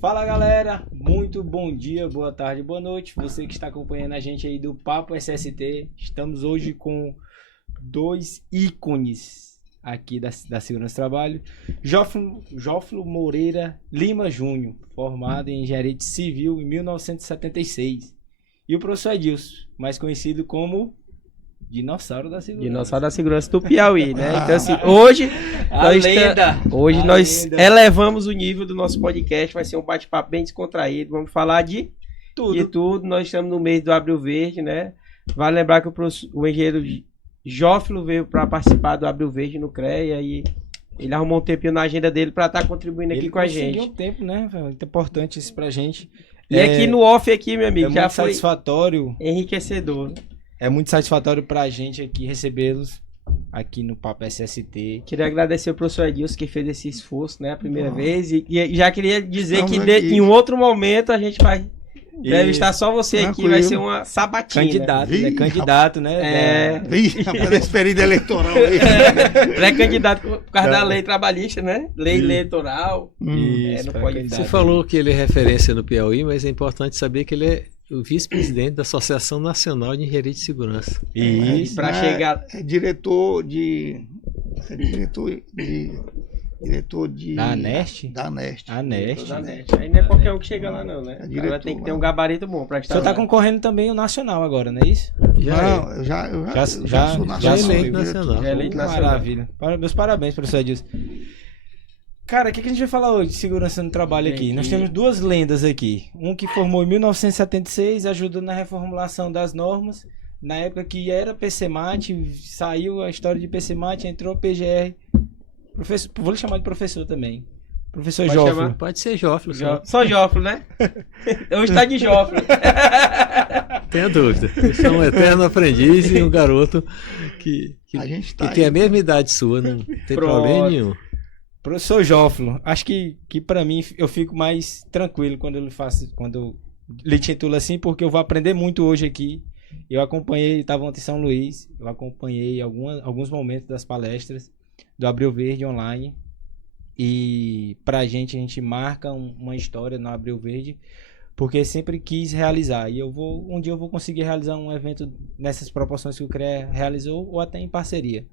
Fala galera, muito bom dia, boa tarde, boa noite. Você que está acompanhando a gente aí do Papo SST, estamos hoje com dois ícones aqui da Segurança do Trabalho. Jófilo Moreira Lima Júnior, formado em Engenharia Civil em 1976. E o professor Edilson, mais conhecido como Dinossauro da Segurança. Dinossauro da Segurança do Piauí, né? Então assim, hoje nós elevamos o nível do nosso podcast, vai ser um bate-papo bem descontraído, vamos falar de tudo. Nós estamos no mês do Abril Verde, né? Vale lembrar que o engenheiro Jófilo veio para participar do Abril Verde no CREA e ele arrumou um tempinho na agenda dele para estar contribuindo aqui com a gente. Ele conseguiu um tempo, né? Muito importante isso pra gente. E aqui no off aqui, meu amigo, já foi satisfatório, enriquecedor. É muito satisfatório pra gente aqui recebê-los aqui no Papo SST. Queria agradecer ao professor Edilson que fez esse esforço, né, a primeira vez. E já queria dizer em um outro momento a gente vai entrevistar só você aqui, vai ser uma sabatina. Candidato, né? Candidato, né? Parece período eleitoral aí. Pré-candidato por causa da lei trabalhista, né? Lei eleitoral. Isso, não pode. Você falou que ele é referência no Piauí, mas é importante saber que ele é o vice-presidente da Associação Nacional de Engenharia de Segurança. Isso, para chegar. É diretor de. Da ANEST? Da ANEST. ANEST. Aí não é qualquer um que chega lá, não, né? Ela tem que ter um gabarito bom para estar. Você tá concorrendo também o nacional agora, não é isso? Eu já sou nacional. Já eleito nacional. Maravilha. Meus parabéns, professor Edilson. Cara, o que a gente vai falar hoje de segurança no trabalho aqui? Nós temos duas lendas aqui. Um que formou em 1976, ajudou na reformulação das normas. Na época que era PCMAT, saiu a história de PCMAT, entrou PGR. Professor, vou lhe chamar de professor também. Professor Jófilo. Pode ser Jófilo. Só Jófilo, né? Hoje tá de Jófilo. Tenha dúvida. Eu sou um eterno aprendiz e um garoto que tem a mesma idade sua, não tem problema nenhum. Professor Jófilo, acho que para mim eu fico mais tranquilo quando eu lhe titulo assim, porque eu vou aprender muito hoje aqui. Eu acompanhei, estava ontem em São Luís, eu acompanhei alguns momentos das palestras do Abril Verde online. E a gente marca uma história no Abril Verde, porque sempre quis realizar. E um dia eu vou conseguir realizar um evento nessas proporções que o CREA realizou, ou até em parceria,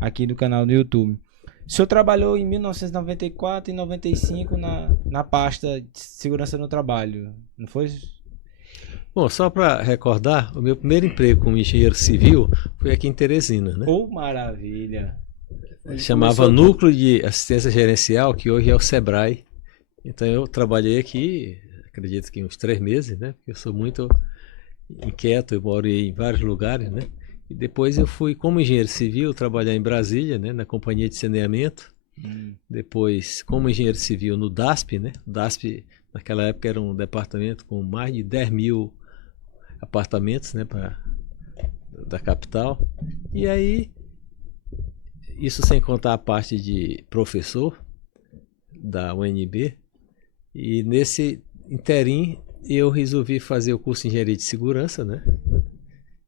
aqui no canal do YouTube. O senhor trabalhou em 1994 e 95 na pasta de segurança no trabalho, não foi? Bom, só para recordar, o meu primeiro emprego como engenheiro civil foi aqui em Teresina, né? Oh, maravilha! Chamava Núcleo de Assistência Gerencial, que hoje é o SEBRAE. Então eu trabalhei aqui, acredito que uns 3 meses, né? Porque eu sou muito inquieto, eu moro em vários lugares, né? E depois eu fui, como engenheiro civil, trabalhar em Brasília, né, na Companhia de Saneamento. Depois, como engenheiro civil no DASP, né? O DASP, naquela época, era um departamento com mais de 10 mil apartamentos, né, da capital. E aí, isso sem contar a parte de professor da UNB. E nesse interim, eu resolvi fazer o curso de Engenharia de Segurança, né?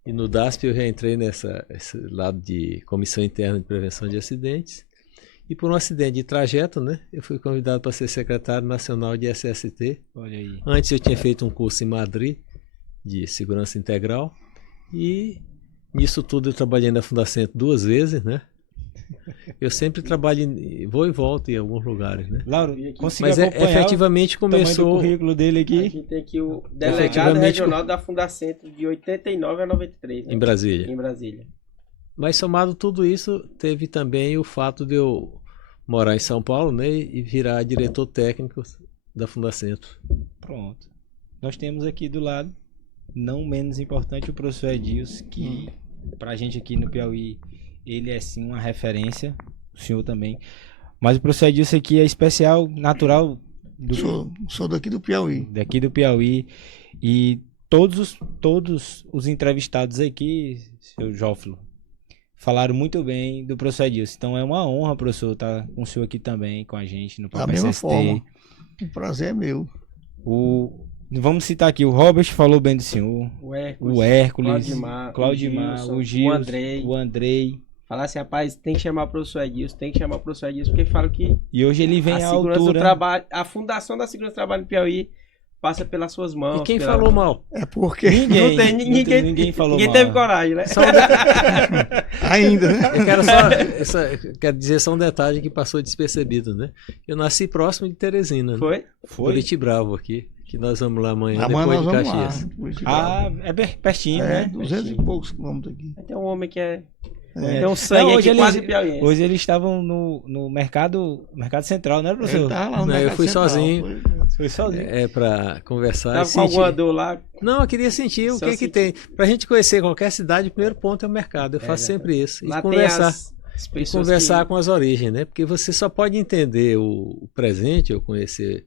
E no DASP eu já entrei esse lado de Comissão Interna de Prevenção de Acidentes. E por um acidente de trajeto, né, eu fui convidado para ser secretário nacional de SST. Olha aí. Antes eu tinha feito um curso em Madrid de Segurança Integral. E nisso tudo eu trabalhei na Fundacentro 2 vezes, né? Eu sempre trabalho, vou e volto em alguns lugares, né? Lauro, mas efetivamente começou. O currículo dele aqui. A gente tem aqui o delegado regional da Fundacentro de 89 a 93. Né? Em Brasília. Em Brasília. Mas somado tudo isso, teve também o fato de eu morar em São Paulo, né? E virar diretor técnico da Fundacentro. Pronto. Nós temos aqui do lado, não menos importante, o professor Edilson, que pra gente aqui no Piauí, ele é sim uma referência, o senhor também. Mas o professor Edilson aqui é especial, natural. Sou daqui do Piauí. Daqui do Piauí. E todos os entrevistados aqui, seu Jófilo, falaram muito bem do professor Edilson. Então é uma honra, professor, estar com o senhor aqui também, com a gente no Papo SST. Da mesma forma. O prazer é meu. Vamos citar aqui, o Robert falou bem do senhor. O Hércules. Claudimar, o Gil, o Andrei. Falar assim, rapaz, tem que chamar o professor Edilson, porque falam que e hoje ele vem a à segurança altura. do trabalho, a fundação da segurança do trabalho no Piauí passa pelas suas mãos. E quem falou mal? É porque Ninguém falou ninguém mal. teve coragem, né? ainda, né? Eu quero dizer só um detalhe que passou despercebido, né? Eu nasci próximo de Teresina, né? Foi? Buritibravo aqui, que nós vamos lá amanhã, Amanhã depois nós de vamos Caxias. lá. É pertinho, né? 200 e poucos quilômetros aqui. Tem um homem que é... É. Tem um sangue Não, aqui quase piauiense. Hoje eles estavam no mercado central, né, professor? Ele tava lá no Não, eu Mercado fui Central, sozinho. Foi sozinho. Para conversar. Tava com alguma dor lá. Não, eu queria sentir o Só que sentir. tem. Pra gente conhecer qualquer cidade, o primeiro ponto é o mercado. Eu faço sempre isso. Lá E tem conversar. as pessoas Conversar com as origens, né? Porque você só pode entender o presente, ou conhecer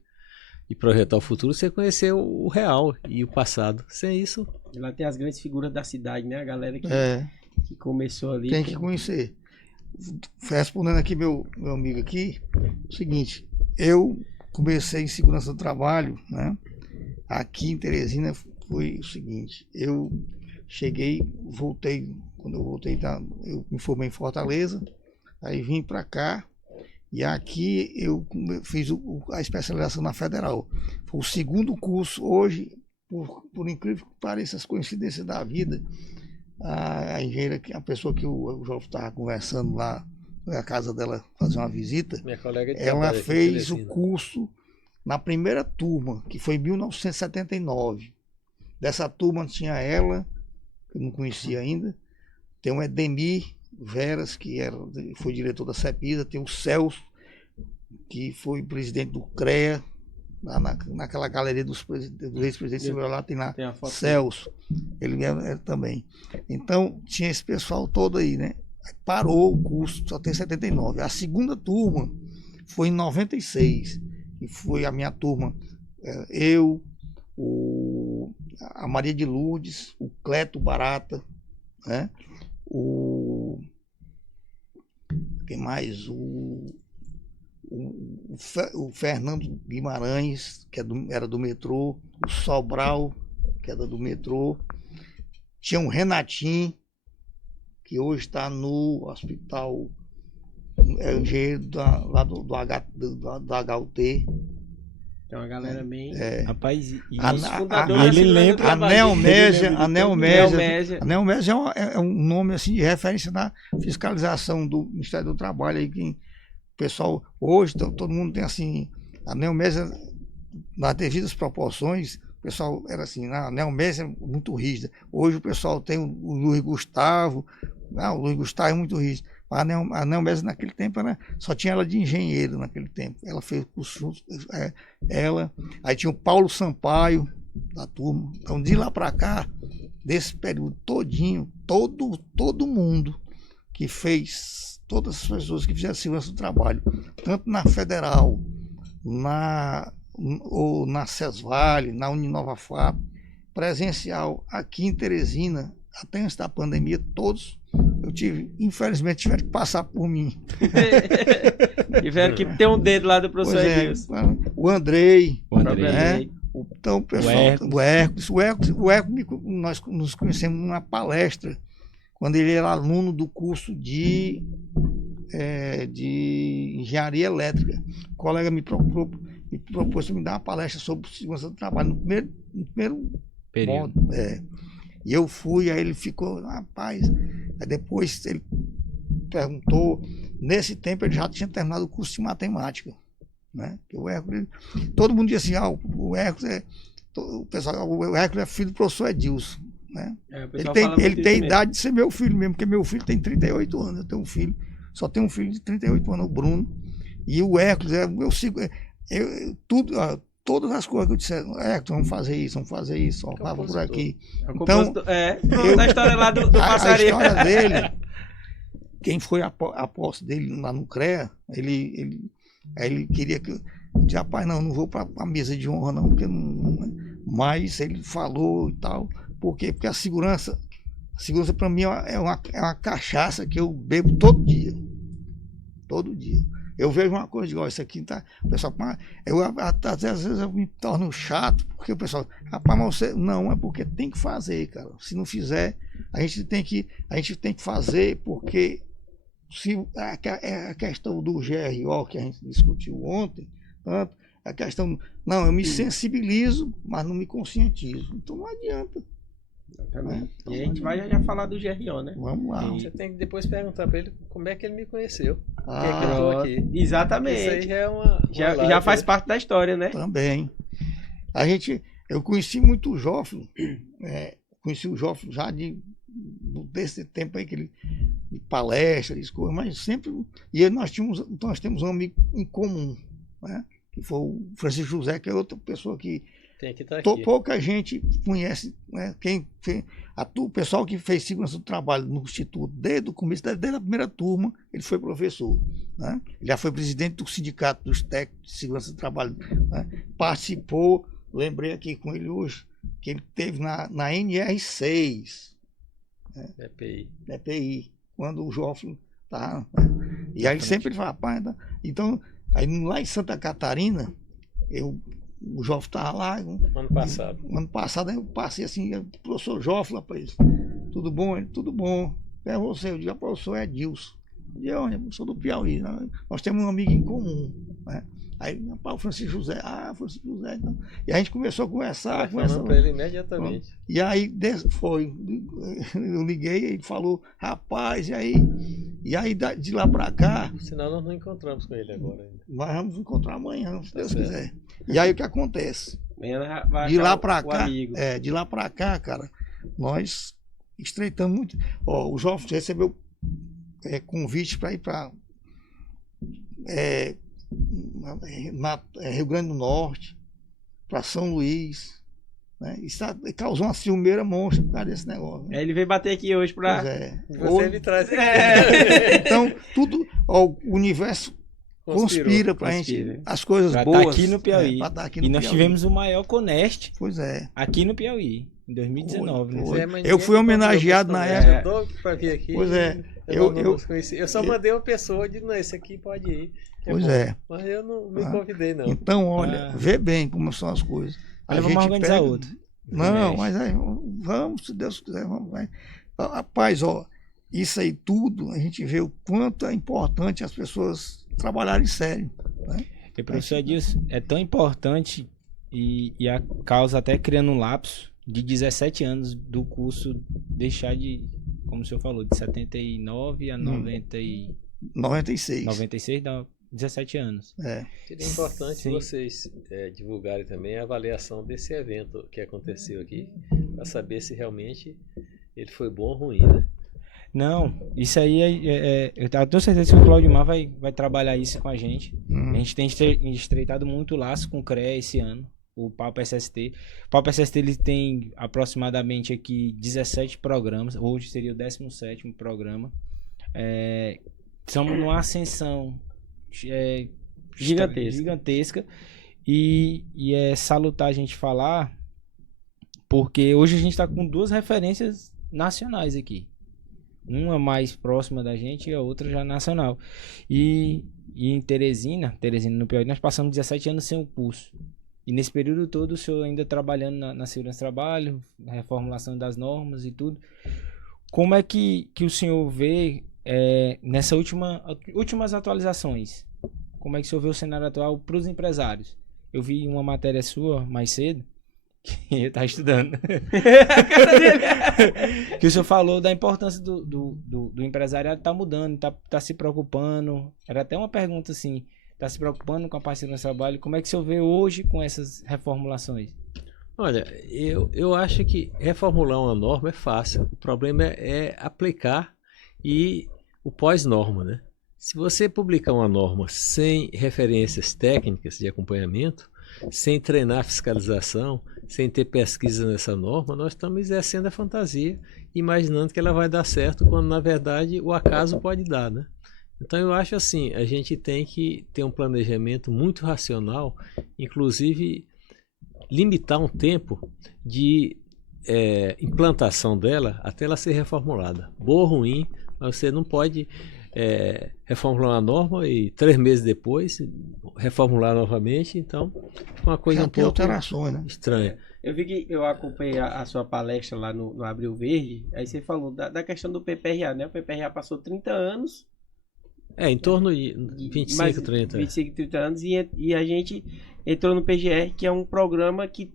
e projetar o futuro, você conhecer o real e o passado. Sem isso... Lá tem as grandes figuras da cidade, né? A galera que começou ali. Tem que conhecer. Respondendo aqui meu amigo aqui, o seguinte, eu comecei em segurança do trabalho, né? Aqui em Teresina foi o seguinte, eu cheguei, voltei, quando eu voltei, eu me formei em Fortaleza, aí vim para cá, e aqui eu fiz a especialização na Federal. Foi o segundo curso hoje, por incrível que pareça, as coincidências da vida, a engenheira, a pessoa que o Jovem estava conversando lá na casa dela, fazer uma visita, Minha colega de ela trabalho aqui em fez o Teresina. curso na primeira turma, que foi em 1979. Dessa turma tinha ela, que eu não conhecia ainda, tem o Edemir Veras, que foi diretor da CEPISA, tem o Celso, que foi presidente do CREA, naquela galeria dos ex-presidentes, lá tem lá Tem a foto Celso, ele é também. Então tinha esse pessoal todo aí, né? Parou o curso, só tem 79. A segunda turma foi em 96, e foi a minha turma, eu, a Maria de Lourdes, o Cleto Barata, né? Quem mais? O Fernando Guimarães, que era do metrô, o Sobral, que era do metrô, tinha o Renatinho, que hoje está no hospital, é o engenheiro lá do HUT. Tem uma galera bem... Rapaz, e ele lembra... A Neomésia é um nome assim, de referência na fiscalização do Ministério do Trabalho. Aí, o pessoal, hoje, todo mundo tem assim, a Neomésia, nas devidas proporções, o pessoal era assim, a Neomésia é muito rígida. Hoje o pessoal tem o Luiz Gustavo, o Luiz Gustavo é muito rígido. A Neomésia naquele tempo só tinha ela de engenheiro naquele tempo. Ela fez o curso, aí tinha o Paulo Sampaio da turma. Então de lá para cá, desse período todinho, todo mundo que fez, todas as pessoas que fizeram segurança do trabalho, tanto na Federal, ou na Cesvale, na Uninova FAP, presencial aqui em Teresina, até antes da pandemia, todos infelizmente tiveram que passar por mim. Tiveram que ter um dedo lá do professor Edilson. O Andrei, né? Então, pessoal, o Hércules, nós nos conhecemos numa palestra, quando ele era aluno do curso de engenharia elétrica. O colega me propôs me dar uma palestra sobre segurança do trabalho no primeiro período. modo. E eu fui, aí ele ficou, rapaz. Aí depois ele perguntou, nesse tempo ele já tinha terminado o curso de matemática, né? Que o Hércules, todo mundo dizia assim, o Hércules o Hércules é filho do professor Edilson, né? Ele tem idade de ser meu filho mesmo, porque meu filho tem 38 anos, eu tenho um filho, só tenho um filho de 38 anos, o Bruno, e o Hércules, eu sigo, todas as coisas que eu disse, vamos fazer isso, ó, vamos por aqui. Então, a história lá do passarinho. A história dele, quem foi a posse dele lá no CREA, ele queria que eu disse, rapaz, não vou para a mesa de honra não, porque não, mas ele falou e tal, por quê? Porque a segurança para mim é uma cachaça que eu bebo todo dia. Eu vejo uma coisa igual isso aqui, tá? O pessoal, às vezes eu me torno chato, porque o pessoal, rapaz, mas você. Não, é porque tem que fazer, cara. Se não fizer, a gente tem que fazer, porque se a questão do GRO que a gente discutiu ontem, tanto, a questão, não, eu me sensibilizo, mas não me conscientizo. Então não adianta. Exatamente. E a gente vai já falar do GRO, né? Vamos lá. Você tem que depois perguntar pra ele como é que ele me conheceu. Por que Ah, que eu tô aqui? Exatamente. Isso aí já é uma Já live, faz né? parte da história, né? Também. Eu conheci muito o Jófilo, conheci o Jófilo já desse tempo aí, que ele, de palestra, de coisas, mas sempre. E nós temos um amigo em comum, né? Que foi o Francisco José, que é outra pessoa que Tem que estar aqui. pouca gente conhece, né? O pessoal que fez segurança do trabalho no Instituto, desde o começo, desde a primeira turma, ele foi professor. Né? Ele já foi presidente do Sindicato dos Técnicos de Segurança do Trabalho. Né? Participou, lembrei aqui com ele hoje, que ele teve na NR6, EPI, quando o Jófilo estava. E aí sempre ele fala, rapaz, então, aí lá em Santa Catarina, o Jófilo estava lá. Ano passado eu passei assim, professor Jófilo, rapaz, tudo bom? Ele, tudo bom. É você, eu digo, o professor é Edilson. Eu sou do Piauí, né? Nós temos um amigo em comum. Né? Aí, rapaz, o Francisco José, Francisco José. Então. E a gente começou a conversar. Falando para ele imediatamente. E aí eu liguei e ele falou, rapaz, e aí de lá para cá. Senão nós não encontramos com ele agora ainda. Nós vamos encontrar amanhã, se Deus certo. quiser. E aí o que acontece? Vai De lá achar para o cá, amigo. de lá para cá, cara, nós estreitamos muito. Ó, o Jófilo recebeu convite para ir para Rio Grande do Norte, para São Luís. Né? Isso causou uma ciumeira monstra por causa desse negócio. Né? Ele veio bater aqui hoje pra. Você me traz aqui. Então, tudo, o universo conspira pra gente as coisas Pra boas. tá aqui no Piauí. Pra tá aqui no E nós Piauí. tivemos o maior Conest Pois é. aqui no Piauí, em 2019. né? Foi. Mas Eu fui ninguém homenageado convidou na você época. também. Eu tô pra vir aqui. Pois é. Eu só mandei uma pessoa e disse, não, esse aqui pode ir. Pois bom. é. Mas eu não me convidei, não. Então, olha, vê bem como são as coisas. Olha, vamos organizar outro. Não, mas aí, vamos, se Deus quiser, vamos. Vai. Rapaz, ó, isso aí tudo, a gente vê o quanto é importante as pessoas trabalharem sério. Né? E professor Edilson, é tão importante e a causa até criando um lapso de 17 anos do curso deixar de, como o senhor falou, de 79 a 96. 96 dá 17 anos. Seria importante Sim. vocês divulgarem também a avaliação desse evento que aconteceu aqui, para saber se realmente ele foi bom ou ruim, né? Não, isso aí eu tenho certeza que o Claudimar vai trabalhar isso com a gente. A gente tem estreitado muito o laço com o CREA esse ano, o Papo SST. O Papo SST ele tem aproximadamente aqui 17 programas, hoje seria o 17º programa. Estamos numa ascensão gigantesca e é salutar a gente falar, porque hoje a gente está com 2 referências nacionais aqui. Uma mais próxima da gente e a outra já nacional. E em Teresina no Piauí, nós passamos 17 anos sem o curso. E nesse período todo o senhor ainda trabalhando na segurança do trabalho, na reformulação das normas e tudo. Como é que o senhor vê nessas últimas atualizações? Como é que o senhor vê o cenário atual para os empresários? Eu vi uma matéria sua mais cedo, que eu estava estudando. Que o senhor falou da importância do empresariado estar mudando, tá se preocupando. Era até uma pergunta assim, está se preocupando com a parceria no trabalho? Como é que o senhor vê hoje com essas reformulações? Olha, eu acho que reformular uma norma é fácil. O problema é aplicar e o pós-norma, né? Se você publicar uma norma sem referências técnicas de acompanhamento, sem treinar a fiscalização, sem ter pesquisa nessa norma, nós estamos exercendo a fantasia, imaginando que ela vai dar certo, quando na verdade o acaso pode dar, né? Então eu acho assim, a gente tem que ter um planejamento muito racional, inclusive limitar um tempo de implantação dela até ela ser reformulada. Boa ou ruim, mas você não pode reformular uma norma e 3 meses depois reformular novamente, então uma coisa um pouco alterações, né? estranha. Eu vi que eu acompanhei a sua palestra lá no Abril Verde, aí você falou da questão do PPRA, né? O PPRA passou 30 anos Em torno de 25, 30. 25, 30 anos. E a gente entrou no PGR, que é um programa que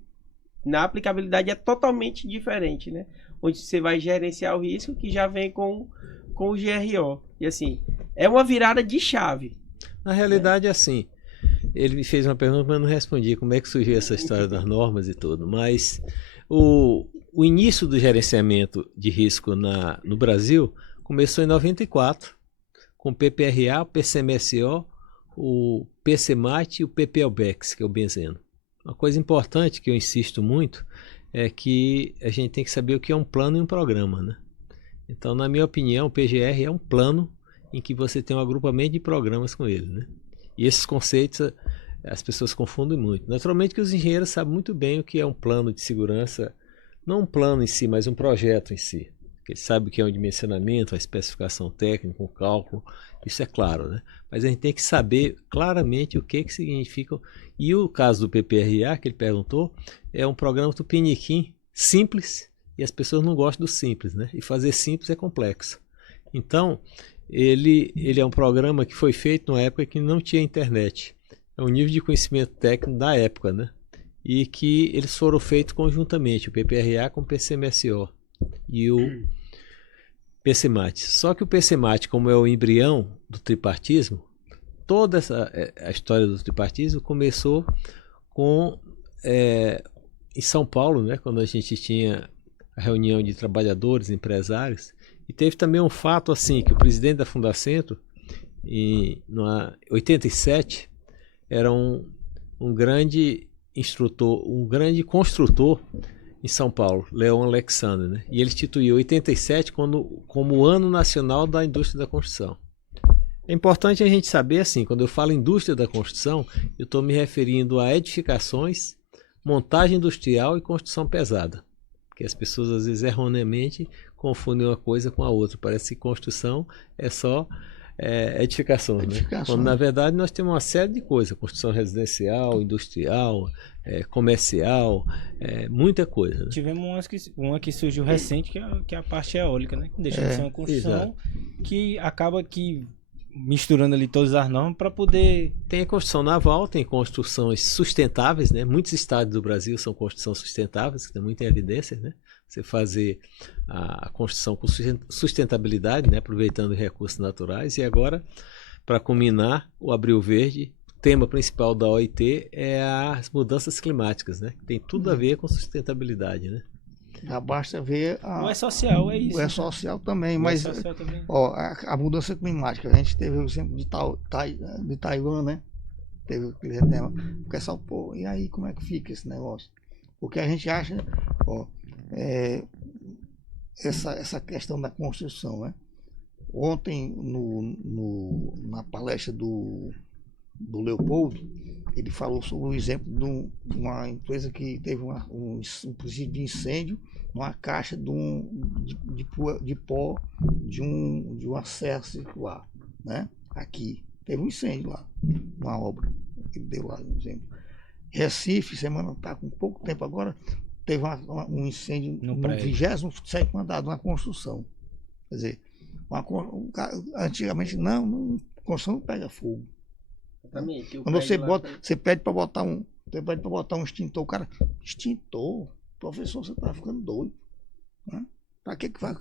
na aplicabilidade é totalmente diferente, né? Onde você vai gerenciar o risco, que já vem com o GRO. E assim, é uma virada de chave. Na realidade é assim. Ele me fez uma pergunta, mas eu não respondi como é que surgiu essa história das normas e tudo. Mas o início do gerenciamento de risco no Brasil começou em 94, com o PPRA, o PCMSO, o PCMAT e o PPLBEX, que é o benzeno. Uma coisa importante que eu insisto muito é que a gente tem que saber o que é um plano e um programa, né? Então, na minha opinião, o PGR é um plano em que você tem um agrupamento de programas com ele, né? E esses conceitos as pessoas confundem muito. Naturalmente que os engenheiros sabem muito bem o que é um plano de segurança, não um plano em si, mas um projeto em si. Eles sabem o que é um dimensionamento, a especificação técnica, o cálculo, isso é claro, né? Mas a gente tem que saber claramente o que significa. E o caso do PPRA, que ele perguntou, é um programa do Piniquim simples, e as pessoas não gostam do simples, né? E fazer simples é complexo. Então, ele é um programa que foi feito numa época que não tinha internet. É um nível de conhecimento técnico da época, né? E que eles foram feitos conjuntamente, o PPRA com o PCMSO e o PCMAT. Só que o PCMAT, como é o embrião do tripartismo, toda a história do tripartismo começou em São Paulo, né? Quando a gente tinha a reunião de trabalhadores, empresários. E teve também um fato assim, que o presidente da Fundacentro, em 87, era um grande instrutor, um grande construtor em São Paulo, Leon Alexander, né? E ele instituiu 87 como o Ano Nacional da Indústria da Construção. É importante a gente saber, assim, quando eu falo indústria da construção, eu estou me referindo a edificações, montagem industrial e construção pesada. Porque as pessoas, às vezes, erroneamente confundem uma coisa com a outra. Parece que construção é só edificações, né? Quando, na verdade, nós temos uma série de coisas. Construção residencial, industrial, comercial, muita coisa. Né? Tivemos uma que surgiu recente, que é a parte eólica, né? Que deixa de ser uma construção que acaba que misturando ali todas as normas para poder... Tem a construção naval, tem construções sustentáveis, né? Muitos estados do Brasil são construções sustentáveis, que tem muita evidência, né? Você fazer a construção com sustentabilidade, né? Aproveitando recursos naturais. E agora, para culminar, o Abril Verde, o tema principal da OIT é as mudanças climáticas, né? Tem tudo a ver com sustentabilidade, né? Já basta ver o social, é isso. O social também, mas social também. Ó, a mudança climática, a gente teve o exemplo de Taiwan, né? Teve aquele tema. O pessoal, pô, e aí como é que fica esse negócio? Porque a gente acha, ó, essa questão da construção, né? Ontem, na palestra do Leopoldo, ele falou sobre o exemplo de uma empresa que teve um princípio de incêndio numa caixa de pó de uma serra circular, né? Aqui teve um incêndio lá, uma obra, ele deu lá um exemplo. Recife, semana está com pouco tempo agora, teve um incêndio no 27º andar de uma construção. Quer dizer, antigamente construção não pega fogo. Quando você pede para botar um extintor, o cara, extintor, professor, você tá ficando doido, né? Pra que vai,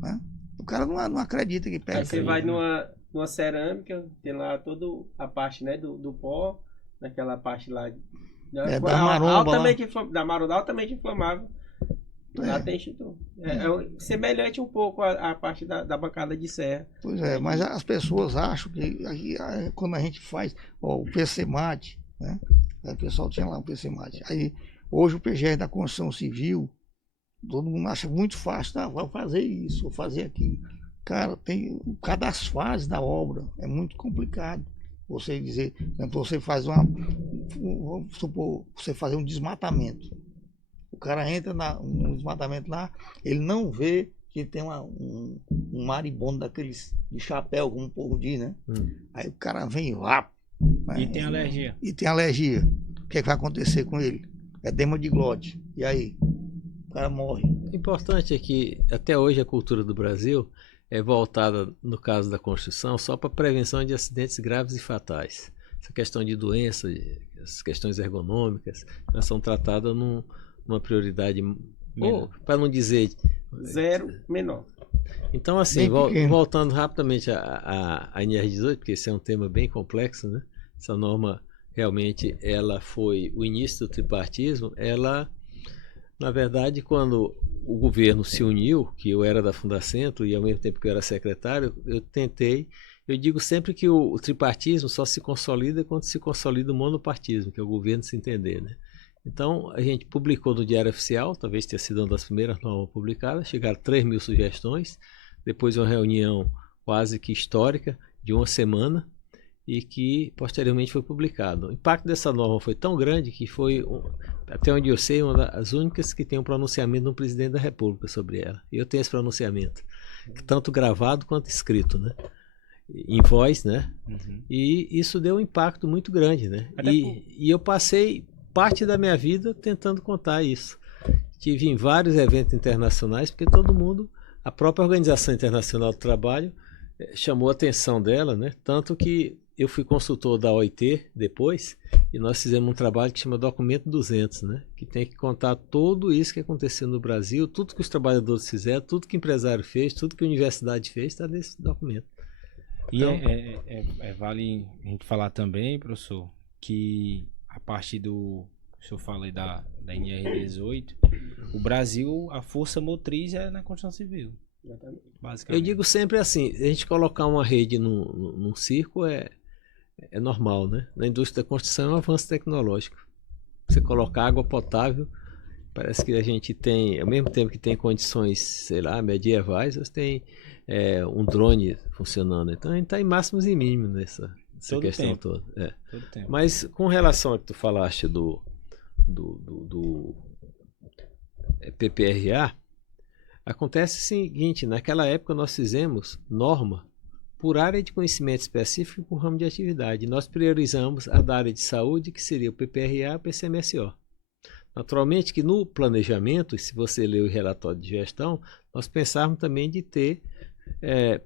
né? O cara não acredita que pega. Aí você vai numa cerâmica, tem lá toda a parte, né, do pó, naquela parte lá da maromba, da maromba altamente inflamável. Lá tem extintor. Semelhante um pouco à parte da bancada de serra. Pois é, mas as pessoas acham que quando a gente faz o PCMAT, né? Aí o pessoal tinha lá um PCMAT. Aí hoje o PGR da construção civil, todo mundo acha muito fácil, vou fazer isso, vou fazer aquilo. Cara, cada fase da obra é muito complicado. Você dizer, você faz vamos supor, você fazer um desmatamento. O cara entra no desmatamento lá, ele não vê que tem um maribondo daqueles de chapéu, como o povo diz, né? Aí o cara vem lá. E tem alergia. E tem alergia. O que vai acontecer com ele? Edema de glote. E aí? O cara morre. O importante é que até hoje a cultura do Brasil é voltada, no caso da construção, só para prevenção de acidentes graves e fatais. Essa questão de doença, as questões ergonômicas, elas são tratadas numa prioridade, para não dizer... Zero, menor. Então, assim, voltando rapidamente à NR18, porque esse é um tema bem complexo, né? Essa norma, realmente, ela foi o início do tripartismo. Ela, na verdade, quando o governo se uniu, que eu era da Fundacentro e ao mesmo tempo que eu era secretário, eu digo sempre que o tripartismo só se consolida quando se consolida o monopartismo, que é o governo se entender, né? Então, a gente publicou no Diário Oficial, talvez tenha sido uma das primeiras normas publicadas, chegaram 3.000 sugestões, depois de uma reunião quase que histórica, de uma semana, e que posteriormente foi publicado. O impacto dessa norma foi tão grande que foi, até onde eu sei, uma das únicas que tem um pronunciamento do presidente da República sobre ela. E eu tenho esse pronunciamento, tanto gravado quanto escrito, né? Em voz, né? Uhum. E isso deu um impacto muito grande, né? E eu passei parte da minha vida tentando contar isso. Tive em vários eventos internacionais, porque todo mundo, a própria Organização Internacional do Trabalho chamou a atenção dela, né? Tanto que eu fui consultor da OIT depois, e nós fizemos um trabalho que chama Documento 200, né? Que tem que contar tudo isso que aconteceu no Brasil, tudo que os trabalhadores fizeram, tudo que o empresário fez, tudo que a universidade fez, está nesse documento. Então, vale a gente falar também, professor, que a partir do... O senhor fala aí da NR18, o Brasil, a força motriz é na construção civil. Eu digo sempre assim, a gente colocar uma rede num circo é normal, né? Na indústria da construção é um avanço tecnológico. Você colocar água potável, parece que a gente tem, ao mesmo tempo que tem condições, sei lá, medievais, você tem um drone funcionando. Então a gente está em máximos e mínimos nessa questão toda. Mas com relação ao que tu falaste do PPRA, acontece o seguinte: naquela época nós fizemos norma por área de conhecimento específico e por ramo de atividade. Nós priorizamos a da área de saúde, que seria o PPRA e o PCMSO. Naturalmente que no planejamento, e se você ler o relatório de gestão, nós pensávamos também de ter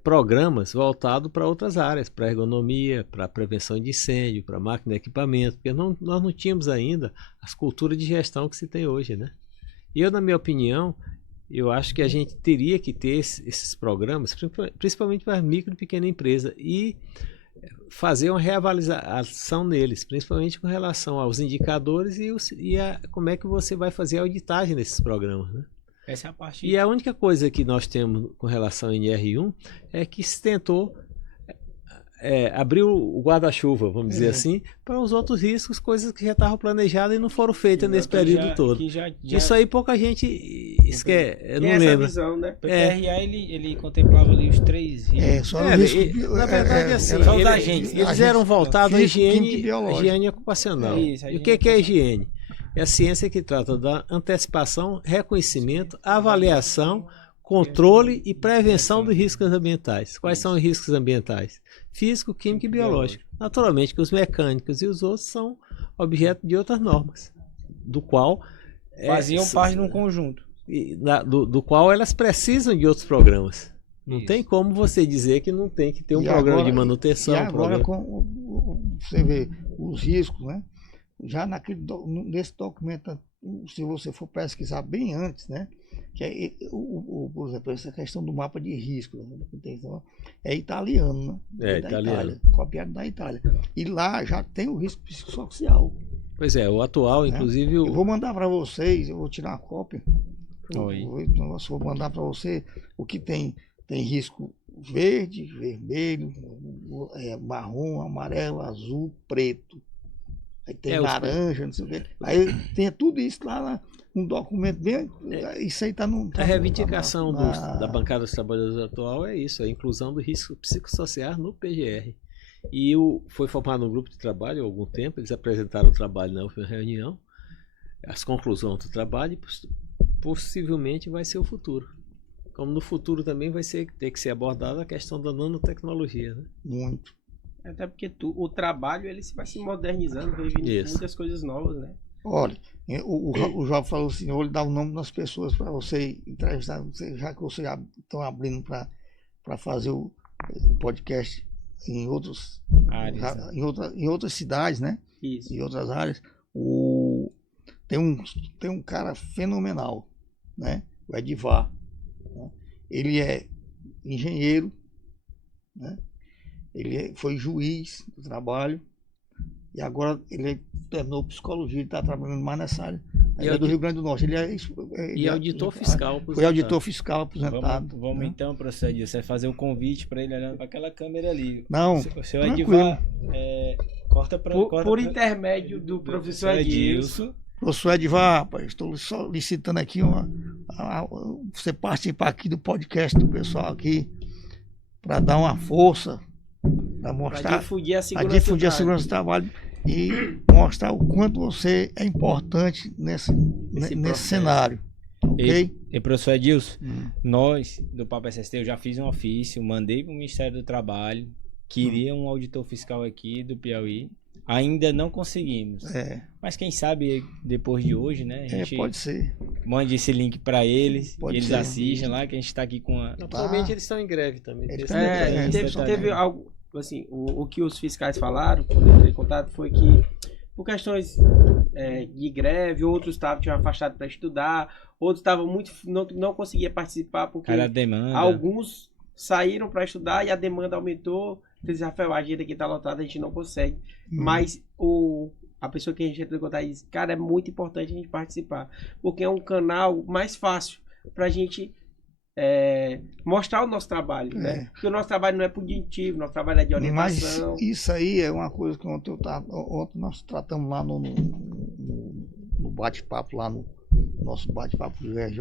programas voltados para outras áreas, para ergonomia, para prevenção de incêndio, para máquina e equipamento, porque nós não tínhamos ainda as culturas de gestão que se tem hoje, né? E eu, na minha opinião, eu acho que a gente teria que ter esses programas, principalmente para micro e pequena empresa, e fazer uma reavaliação neles, principalmente com relação aos indicadores e como é que você vai fazer a auditagem desses programas, né? Essa é a parte. E a única coisa que nós temos com relação ao NR1 é que se tentou abrir o guarda-chuva, vamos dizer assim, para os outros riscos, coisas que já estavam planejadas e não foram feitas nesse período todo. Isso aí pouca gente esquece, não lembra. Visão, né? O PPRA ele contemplava ali os 3 riscos. Na verdade, assim, eles eram voltados à higiene ocupacional. E o que é higiene? É a ciência que trata da antecipação, reconhecimento, avaliação, controle e prevenção dos riscos ambientais. Quais são os riscos ambientais? Físico, químico e biológico. Naturalmente que os mecânicos e os outros são objeto de outras normas, do qual faziam parte de um conjunto. Do qual elas precisam de outros programas. Não tem como você dizer que não tem que ter um programa de manutenção. E agora, você vê os riscos, né? Já nesse documento, se você for pesquisar bem antes, né? Que por exemplo, essa questão do mapa de risco, né? É italiano, né? Italiano. Copiado da Itália. E lá já tem o risco psicossocial. Pois é, o atual, inclusive... Eu vou mandar para vocês, eu vou tirar uma cópia. Vou mandar para você o que tem risco verde, vermelho, marrom, amarelo, azul, preto. Aí tem laranja, não sei o quê. Aí tem tudo isso lá num documento bem. Isso aí tá no. A reivindicação da bancada dos trabalhadores atual é isso, a inclusão do risco psicossocial no PGR. E foi formado um grupo de trabalho há algum tempo, eles apresentaram o trabalho na última reunião, as conclusões do trabalho, possivelmente vai ser o futuro. Como no futuro também vai ter que ser abordada a questão da nanotecnologia, né? Muito. Até porque o trabalho ele vai se modernizando, vai vindo muitas coisas novas, né? Olha, o João falou assim, eu vou lhe dar o nome das pessoas para você entrevistar, já que vocês estão abrindo para para fazer o podcast em outros Áreas, né? em outras cidades, né? Isso. Em outras áreas. Tem um cara fenomenal, né? O Edivar, né? Ele é engenheiro, né? Foi juiz do trabalho e agora ele terminou psicologia, ele está trabalhando mais nessa área. Ele é do Rio Grande do Norte. E auditor fiscal. Foi auditor fiscal aposentado. Vamos né? então, professor Edilson, você fazer o convite para ele olhando para aquela câmera ali. Não, O seu tranquilo. Edivar, corta para... Por intermédio do professor Edilson. Professor Edivar, rapaz, estou solicitando aqui você participar aqui do podcast do pessoal aqui para dar uma força, para mostrar, Para difundir a a segurança segurança do trabalho e mostrar o quanto você é importante nesse cenário. Ok? E professor Edilson, nós do Papo SST, eu já fiz um ofício, mandei para o Ministério do Trabalho, queria um auditor fiscal aqui do Piauí. Ainda não conseguimos. Mas quem sabe depois de hoje, né? A gente pode ser. mande esse link para eles. Pode e eles ser. assistem lá, que a gente está aqui com a. Atualmente eles estão em greve também. Teve algo, assim, o que os fiscais falaram, quando eu entrei em contato, foi que por questões de greve, outros tinham afastado para estudar, outros estavam não conseguiam participar porque Cara, demanda. alguns saíram para estudar e a demanda aumentou. Então, Rafael, a agenda aqui está lotada, a gente não consegue. Mas a pessoa que a gente entrou em contato diz, cara, é muito importante a gente participar, porque é um canal mais fácil para a gente mostrar o nosso trabalho, né? Porque o nosso trabalho não é punitivo, nosso trabalho é de orientação. Mas isso aí é uma coisa que ontem nós tratamos lá no bate-papo, lá no nosso bate-papo do VJ.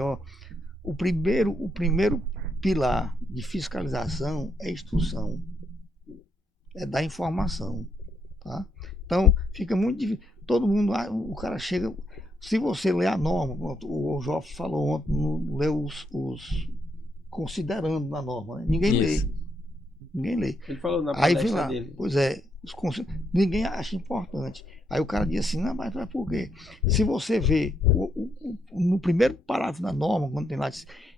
O primeiro pilar de fiscalização é instrução, é dar informação, tá? Então fica muito difícil. Todo mundo, o cara chega, se você ler a norma, o Joffre falou ontem, leu os considerando na norma, né? Ninguém lê. Ele falou na Aí palestra vem lá, dele. pois é, ninguém acha importante. Aí o cara diz assim, não, mas por quê? Se você vê no primeiro parágrafo da norma, quando tem lá,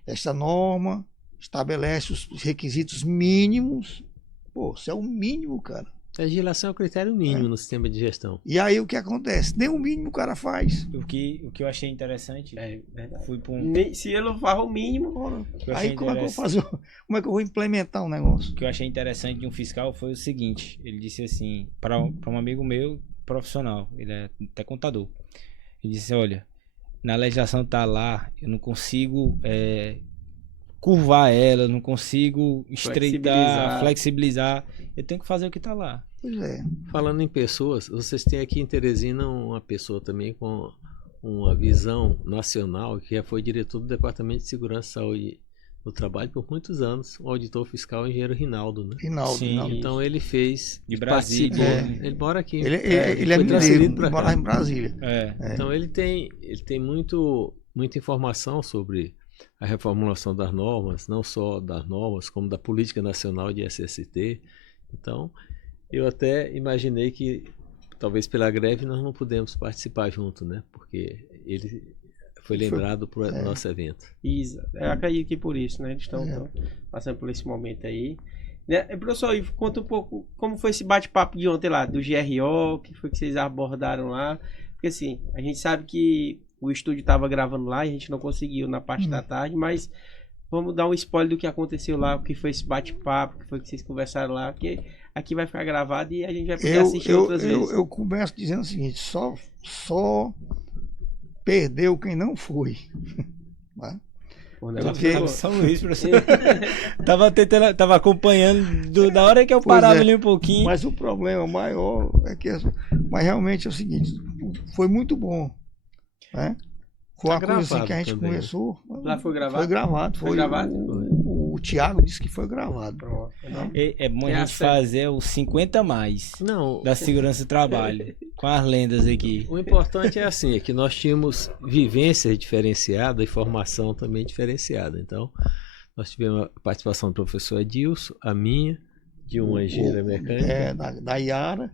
essa norma estabelece os requisitos mínimos. Pô, isso é o mínimo, cara. A legislação é o critério mínimo no sistema de gestão. E aí o que acontece? Nem o mínimo o cara faz. O que eu achei interessante, fui para Se ele não faz o mínimo, aí como é que eu vou fazer? Como é que eu vou implementar um negócio? O que eu achei interessante de um fiscal foi o seguinte: ele disse assim, para um amigo meu, profissional, ele é até contador. Ele disse: olha, na legislação tá lá, eu não consigo curvar ela, não consigo estreitar, flexibilizar. Eu tenho que fazer o que está lá. Pois é. Falando em pessoas, vocês têm aqui em Teresina uma pessoa também com uma visão nacional, que foi diretor do Departamento de Segurança e Saúde no Trabalho por muitos anos, o auditor fiscal, o engenheiro Rinaldo, né? Rinaldo. Então ele fez de Brasília. Ele mora aqui. Ele é mineiro, ele mora em Brasília. Então ele tem muita informação sobre a reformulação das normas, não só das normas, como da Política Nacional de SST. Então, eu até imaginei que, talvez pela greve, nós não pudemos participar junto, né? Porque ele foi lembrado para o nosso evento. Isso, eu acredito que por isso, né? Eles estão passando por esse momento aí. Né? Professor, conta um pouco como foi esse bate-papo de ontem lá, do GRO, o que foi que vocês abordaram lá. Porque assim, a gente sabe que o estúdio estava gravando lá e a gente não conseguiu na parte da tarde, mas vamos dar um spoiler do que aconteceu lá, o que foi esse bate-papo, o que foi que vocês conversaram lá, porque aqui vai ficar gravado e a gente vai poder assistir outras vezes. Eu começo dizendo o seguinte, só perdeu quem não foi. Né? São Luís, professor. Tava acompanhando da hora que eu parava ali um pouquinho. Mas o problema maior é que... Mas realmente é o seguinte, foi muito bom. Né? Foi uma coisa assim que a gente também começou. Lá foi gravado? Foi gravado. O Thiago disse que foi gravado. É bom a gente fazer os 50 mais da segurança do trabalho, com as lendas aqui. O importante é assim, é que nós tínhamos vivência diferenciada e formação também diferenciada. Então, nós tivemos a participação do professor Edilson, a minha, de uma engenheira mecânica. Da Iara.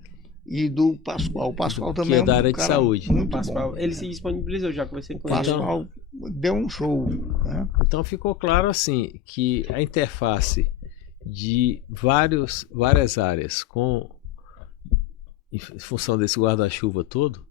E do Pascoal. O Pascoal também é da área de saúde. Muito Pascoal, ele se disponibilizou, já conversei com ele. O Pascoal deu um show. Né? Então ficou claro assim que a interface de várias áreas em função desse guarda-chuva todo,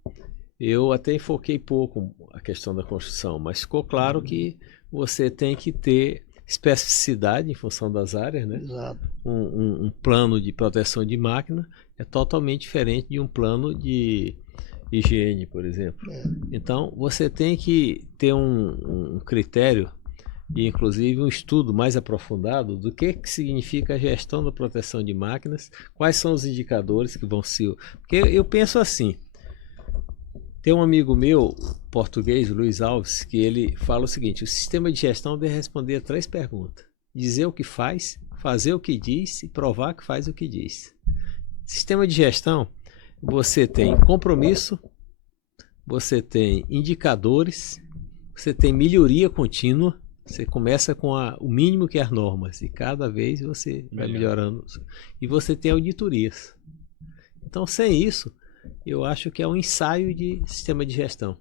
eu até enfoquei pouco a questão da construção, mas ficou claro que você tem que ter especificidade em função das áreas, né? Exato. Um plano de proteção de máquina é totalmente diferente de um plano de higiene, por exemplo. Então, você tem que ter um critério e, inclusive, um estudo mais aprofundado do que significa a gestão da proteção de máquinas, quais são os indicadores que vão ser... Porque eu penso assim, tem um amigo meu, português, Luiz Alves, que ele fala o seguinte: o sistema de gestão deve responder a 3 perguntas. Dizer o que faz, fazer o que diz e provar que faz o que diz. Sistema de gestão, você tem compromisso, você tem indicadores, você tem melhoria contínua, você começa com o mínimo que é as normas e cada vez você vai melhorando. E você tem auditorias. Então, sem isso, eu acho que é um ensaio de sistema de gestão.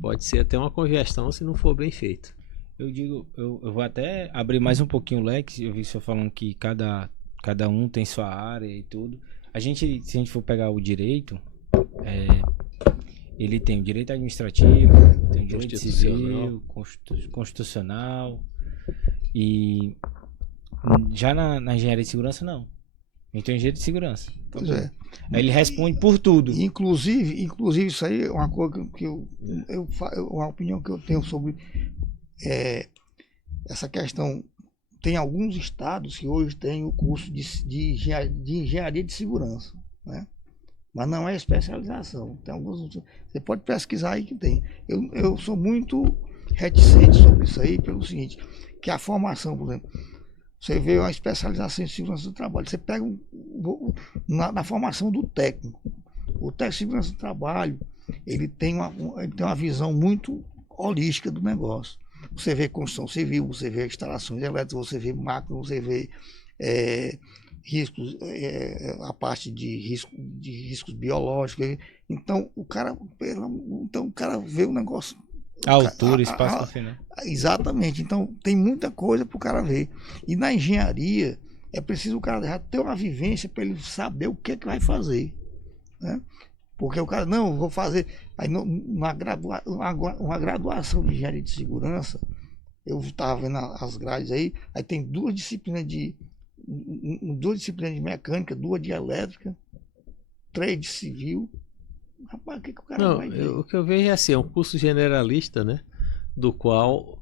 Pode ser até uma congestão se não for bem feito. Eu vou até abrir mais um pouquinho o leque. Eu vi o senhor falando que cada um tem sua área e tudo. Se a gente for pegar o direito, ele tem o direito administrativo, tem o direito civil, constitucional, e já na engenharia de segurança não. Ele tem engenheiro de segurança. Pois é. Aí ele responde por tudo. Inclusive isso aí é uma coisa que uma opinião que eu tenho sobre essa questão. Tem alguns estados que hoje têm o curso de engenharia de segurança, né? Mas não é especialização. Tem alguns, você pode pesquisar aí que tem. Eu sou muito reticente sobre isso aí, pelo seguinte, que a formação, por exemplo, você vê uma especialização em segurança do trabalho, você pega na formação do técnico. O técnico de segurança do trabalho, ele tem uma visão muito holística do negócio. Você vê construção civil, você vê instalações elétricas, você vê máquinas, você vê riscos, a parte de riscos biológicos. Então o cara vê o negócio. A altura, espaço no final. Exatamente. Então tem muita coisa para o cara ver. E na engenharia é preciso o cara ter uma vivência para ele saber o que vai fazer, né? Porque o cara, não, vou fazer. Aí uma graduação de engenharia de segurança, eu estava vendo as grades aí tem 2 disciplinas de mecânica, 2 de elétrica, 3 de civil. Rapaz, o que o cara vai ver? O que eu vejo é assim, é um curso generalista, né? Do qual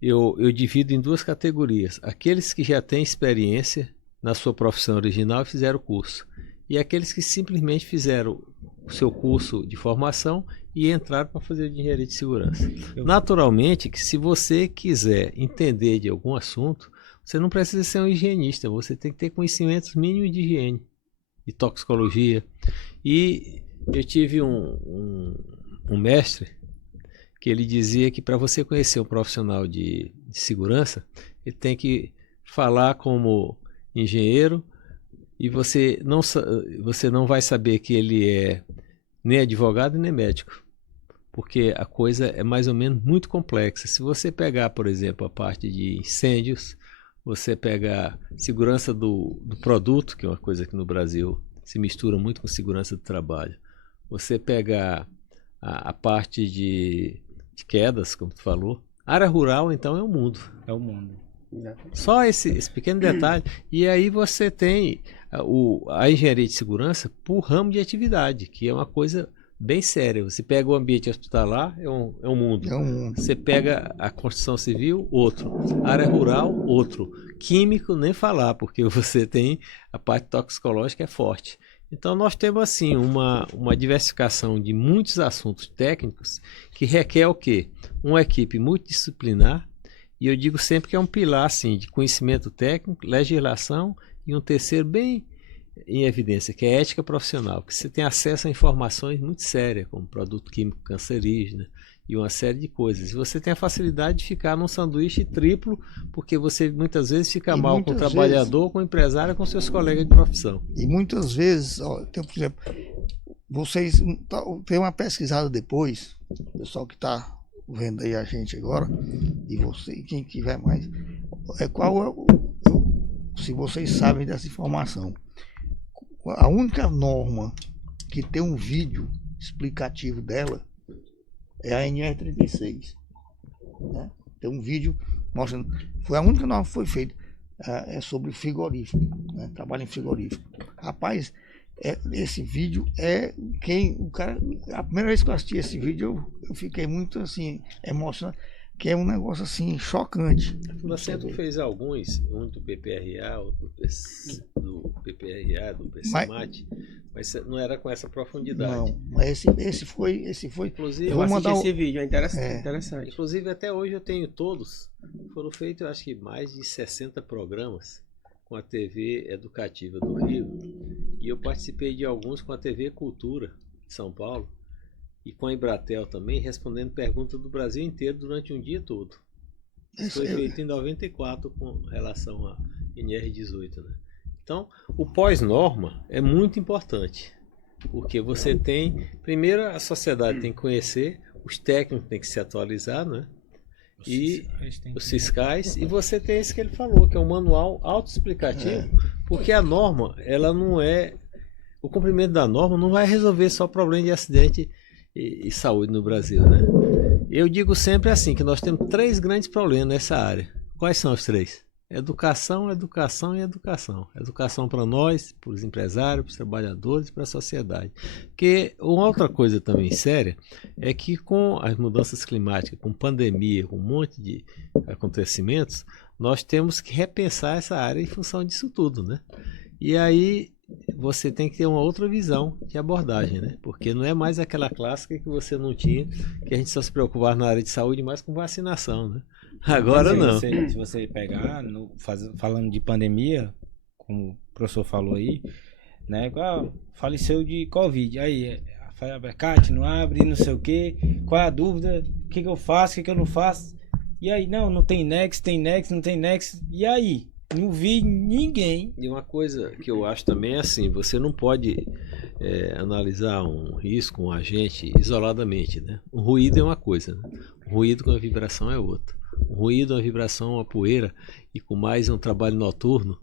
eu divido em 2 categorias. Aqueles que já têm experiência na sua profissão original e fizeram o curso. E aqueles que simplesmente fizeram o seu curso de formação e entraram para fazer engenharia de segurança. Naturalmente, que se você quiser entender de algum assunto, você não precisa ser um higienista, você tem que ter conhecimentos mínimos de higiene, de toxicologia. E eu tive um mestre que ele dizia que para você conhecer um profissional de segurança, ele tem que falar como engenheiro, e você não vai saber que ele é nem advogado nem médico, porque a coisa é mais ou menos muito complexa. Se você pegar, por exemplo, a parte de incêndios, você pegar segurança do produto, que é uma coisa que no Brasil se mistura muito com segurança do trabalho, você pegar a parte de quedas, como tu falou, área rural, então é o mundo. É o mundo. Só esse pequeno detalhe. E aí você tem a engenharia de segurança por ramo de atividade, que é uma coisa bem séria. Você pega o ambiente hospitalar, é um mundo. É um mundo. Você pega a construção civil, outro. Área rural, outro. Químico, nem falar, porque você tem a parte toxicológica é forte. Então nós temos assim uma diversificação de muitos assuntos técnicos que requer o quê? Uma equipe multidisciplinar. E eu digo sempre que é um pilar assim, de conhecimento técnico, legislação e um terceiro bem em evidência, que é ética profissional, que você tem acesso a informações muito sérias, como produto químico cancerígeno e uma série de coisas. E você tem a facilidade de ficar num sanduíche triplo, porque você muitas vezes fica mal com o trabalhador, com o empresário, com seus colegas de profissão. E muitas vezes, por exemplo, vocês tem uma pesquisada depois, o pessoal que está vendo aí a gente agora, e você, quem tiver mais, qual é se vocês sabem dessa informação. A única norma que tem um vídeo explicativo dela é a NR36. Né? Tem um vídeo mostrando. Foi a única norma que foi feita. É sobre frigorífico, né? Trabalho em frigorífico. Rapaz, esse vídeo o cara. A primeira vez que eu assisti esse vídeo, eu fiquei muito assim, emocionado, que é um negócio assim, chocante. A Funacentro fez alguns, um do PPRA, do PPRA, do PCMAT, mas não era com essa profundidade. Não, mas esse foi. Inclusive, eu assisti esse vídeo, é interessante. Inclusive, até hoje eu tenho todos. Foram feitos, eu acho que mais de 60 programas com a TV Educativa do Rio. E eu participei de alguns com a TV Cultura de São Paulo. E com a Embratel também, respondendo perguntas do Brasil inteiro durante um dia todo. Isso foi feito em 94 com relação a NR18, né? Então, o pós-norma é muito importante. Porque você tem... Primeiro, a sociedade tem que conhecer, os técnicos têm que se atualizar, né? E os fiscais, e você tem esse que ele falou, que é um manual autoexplicativo, porque a norma, ela não é... O cumprimento da norma não vai resolver só problema de acidente e saúde no Brasil, né? Eu digo sempre assim, que nós temos 3 grandes problemas nessa área. Quais são os 3? Educação, educação e educação. Educação para nós, para os empresários, para os trabalhadores, para a sociedade. Porque uma outra coisa também séria é que com as mudanças climáticas, com pandemia, com um monte de acontecimentos, nós temos que repensar essa área em função disso tudo, né? E aí você tem que ter uma outra visão de abordagem, né? Porque não é mais aquela clássica que você não tinha, que a gente só se preocupava na área de saúde mais com vacinação, né? Agora não. Se você pegar, falando de pandemia, como o professor falou aí, né? Faleceu de Covid. Aí, CAT não abre, não sei o quê. Qual é a dúvida? O que eu faço? O que eu não faço? E aí, não tem nexo, não tem nexo. E aí? Não vi ninguém. E uma coisa que eu acho também é assim, você não pode analisar um risco, um agente isoladamente, né? Um ruído é uma coisa, né? Um ruído com a vibração é outra. Um ruído, uma vibração, uma poeira e com mais um trabalho noturno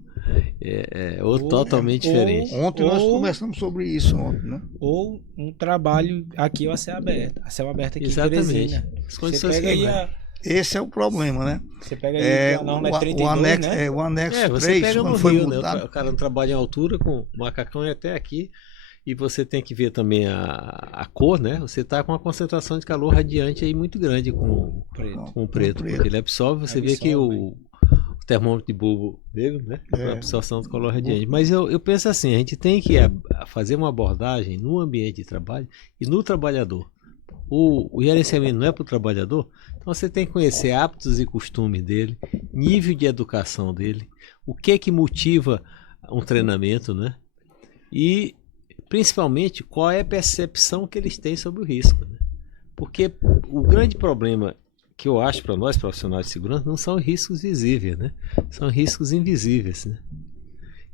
totalmente diferente. Ontem nós conversamos sobre isso, né? Ou um trabalho aqui a céu aberto. A céu aberto aqui exatamente. Em Teresina. As condições Esse é o problema, né? Você pega aí a norma 32, né? O anexo você 3, pega quando no foi Rio, mudado... né? O cara não trabalha em altura, com o macacão é até aqui. E você tem que ver também a cor, né? Você está com uma concentração de calor radiante aí muito grande com o preto. Porque ele absorve, você vê que o termômetro de bulbo negro, né? A absorção do calor radiante. Mas eu penso assim, a gente tem que fazer uma abordagem no ambiente de trabalho e no trabalhador. O gerenciamento não é para o trabalhador, então você tem que conhecer hábitos e costumes dele, nível de educação dele, o que motiva um treinamento, né? E principalmente qual é a percepção que eles têm sobre o risco, né? Porque o grande problema que eu acho para nós profissionais de segurança não são riscos visíveis, né? São riscos invisíveis, né?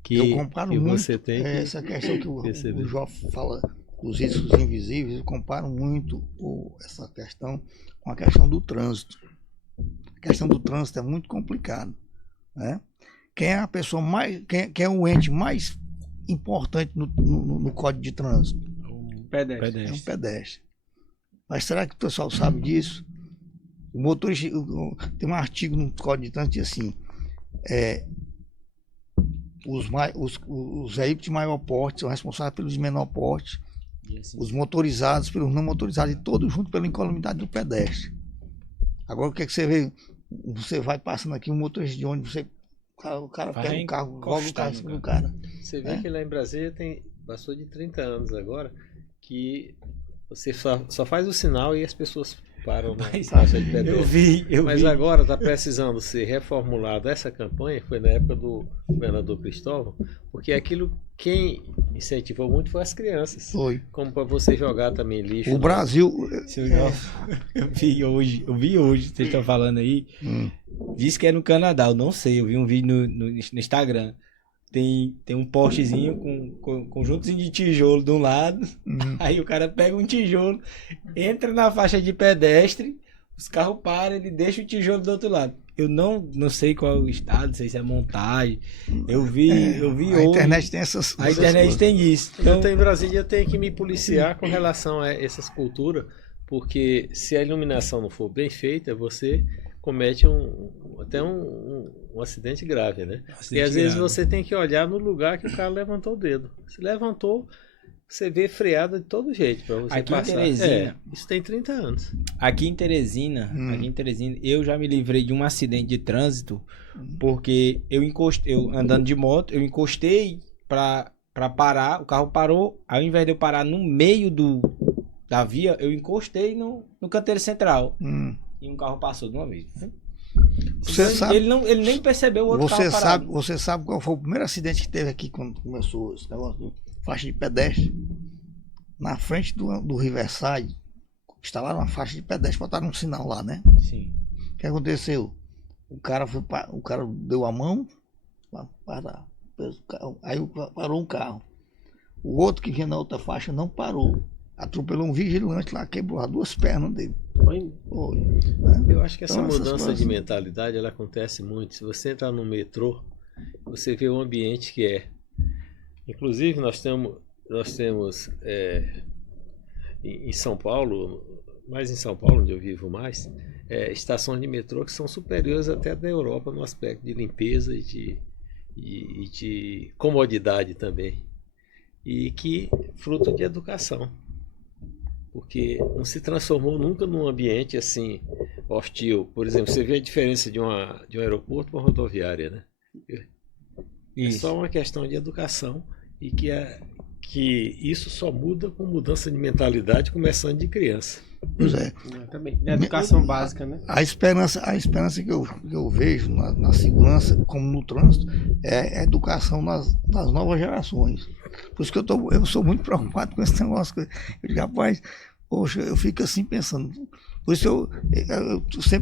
Eu comparo que muito você tem essa questão que o Jó fala dos riscos invisíveis, eu comparo muito essa questão com a questão do trânsito. A questão do trânsito é muito complicada, né? Quem é a pessoa mais, quem é o ente mais importante no Código de Trânsito? O pedestre. É um pedestre. Mas será que o pessoal sabe disso? O motorista, tem um artigo no Código de Trânsito que diz assim, os veículos de maior porte são responsáveis pelos de menor porte, assim, os motorizados pelos não motorizados, e todos juntos pela incolumidade do pedestre. Agora o que é que você vê? Você vai passando aqui, um motorista de ônibus, o cara pega o carro, joga o carro em cima do cara. Você vê que lá em Brasília passou de 30 anos agora, que você só faz o sinal e as pessoas param na faixa de pedestre. Mas agora está precisando ser reformulada essa campanha, foi na época do governador Cristóvão, porque aquilo quem incentivou muito foi as crianças. Foi. Como para você jogar também lixo. O Brasil... Eu vi hoje, vocês estão falando aí, disse que é no Canadá, eu não sei, eu vi um vídeo no Instagram. Tem um postezinho com conjuntozinho de tijolo de um lado, aí o cara pega um tijolo, entra na faixa de pedestre, Os carros param, ele deixa o tijolo do outro lado. Eu não sei qual é o estado, não sei se é montagem. Eu vi A hoje. internet tem essas A internet coisas. tem isso. Então, Então, em Brasília eu tenho que me policiar com relação a essas culturas, porque se a iluminação não for bem feita, você comete até um acidente grave, né? E às vezes você tem que olhar no lugar que o cara levantou o dedo. Se levantou, você vê freada de todo jeito para você Aqui em passar. Teresina. Isso tem 30 anos. aqui em Teresina, eu já me livrei de um acidente de trânsito, porque eu andando de moto, eu encostei pra parar, o carro parou, aí ao invés de eu parar no meio da via, eu encostei no canteiro central. E um carro passou de uma vez. Você Então, sabe, ele nem percebeu o outro carro parado. você sabe qual foi o primeiro acidente que teve aqui quando começou esse negócio do faixa de pedestre? Na frente do Riverside, instalaram uma faixa de pedestre, botaram um sinal lá, né? Sim. O que aconteceu? O cara deu a mão pra parar. Aí parou um carro. O outro que vinha na outra faixa não parou. Atropelou um vigilante lá, quebrou as duas pernas dele. Foi. Eu acho que essa Então, essas mudança coisas- de mentalidade ela acontece muito. Se você entrar no metrô, você vê o ambiente que é. Inclusive nós temos em São Paulo, mais em São Paulo, onde eu vivo mais, estações de metrô que são superiores até da Europa no aspecto de limpeza e de comodidade também. E que fruto de educação. Porque não se transformou nunca num ambiente assim hostil. Por exemplo, você vê a diferença de um aeroporto para uma rodoviária, né? É só uma questão de educação e que isso só muda com mudança de mentalidade começando de criança. Pois é. Também. É educação básica, né? A esperança que eu vejo na segurança, como no trânsito, é a educação nas novas gerações. Por isso que eu sou muito preocupado com esse negócio. Eu digo, rapaz, poxa, eu fico assim pensando. Por isso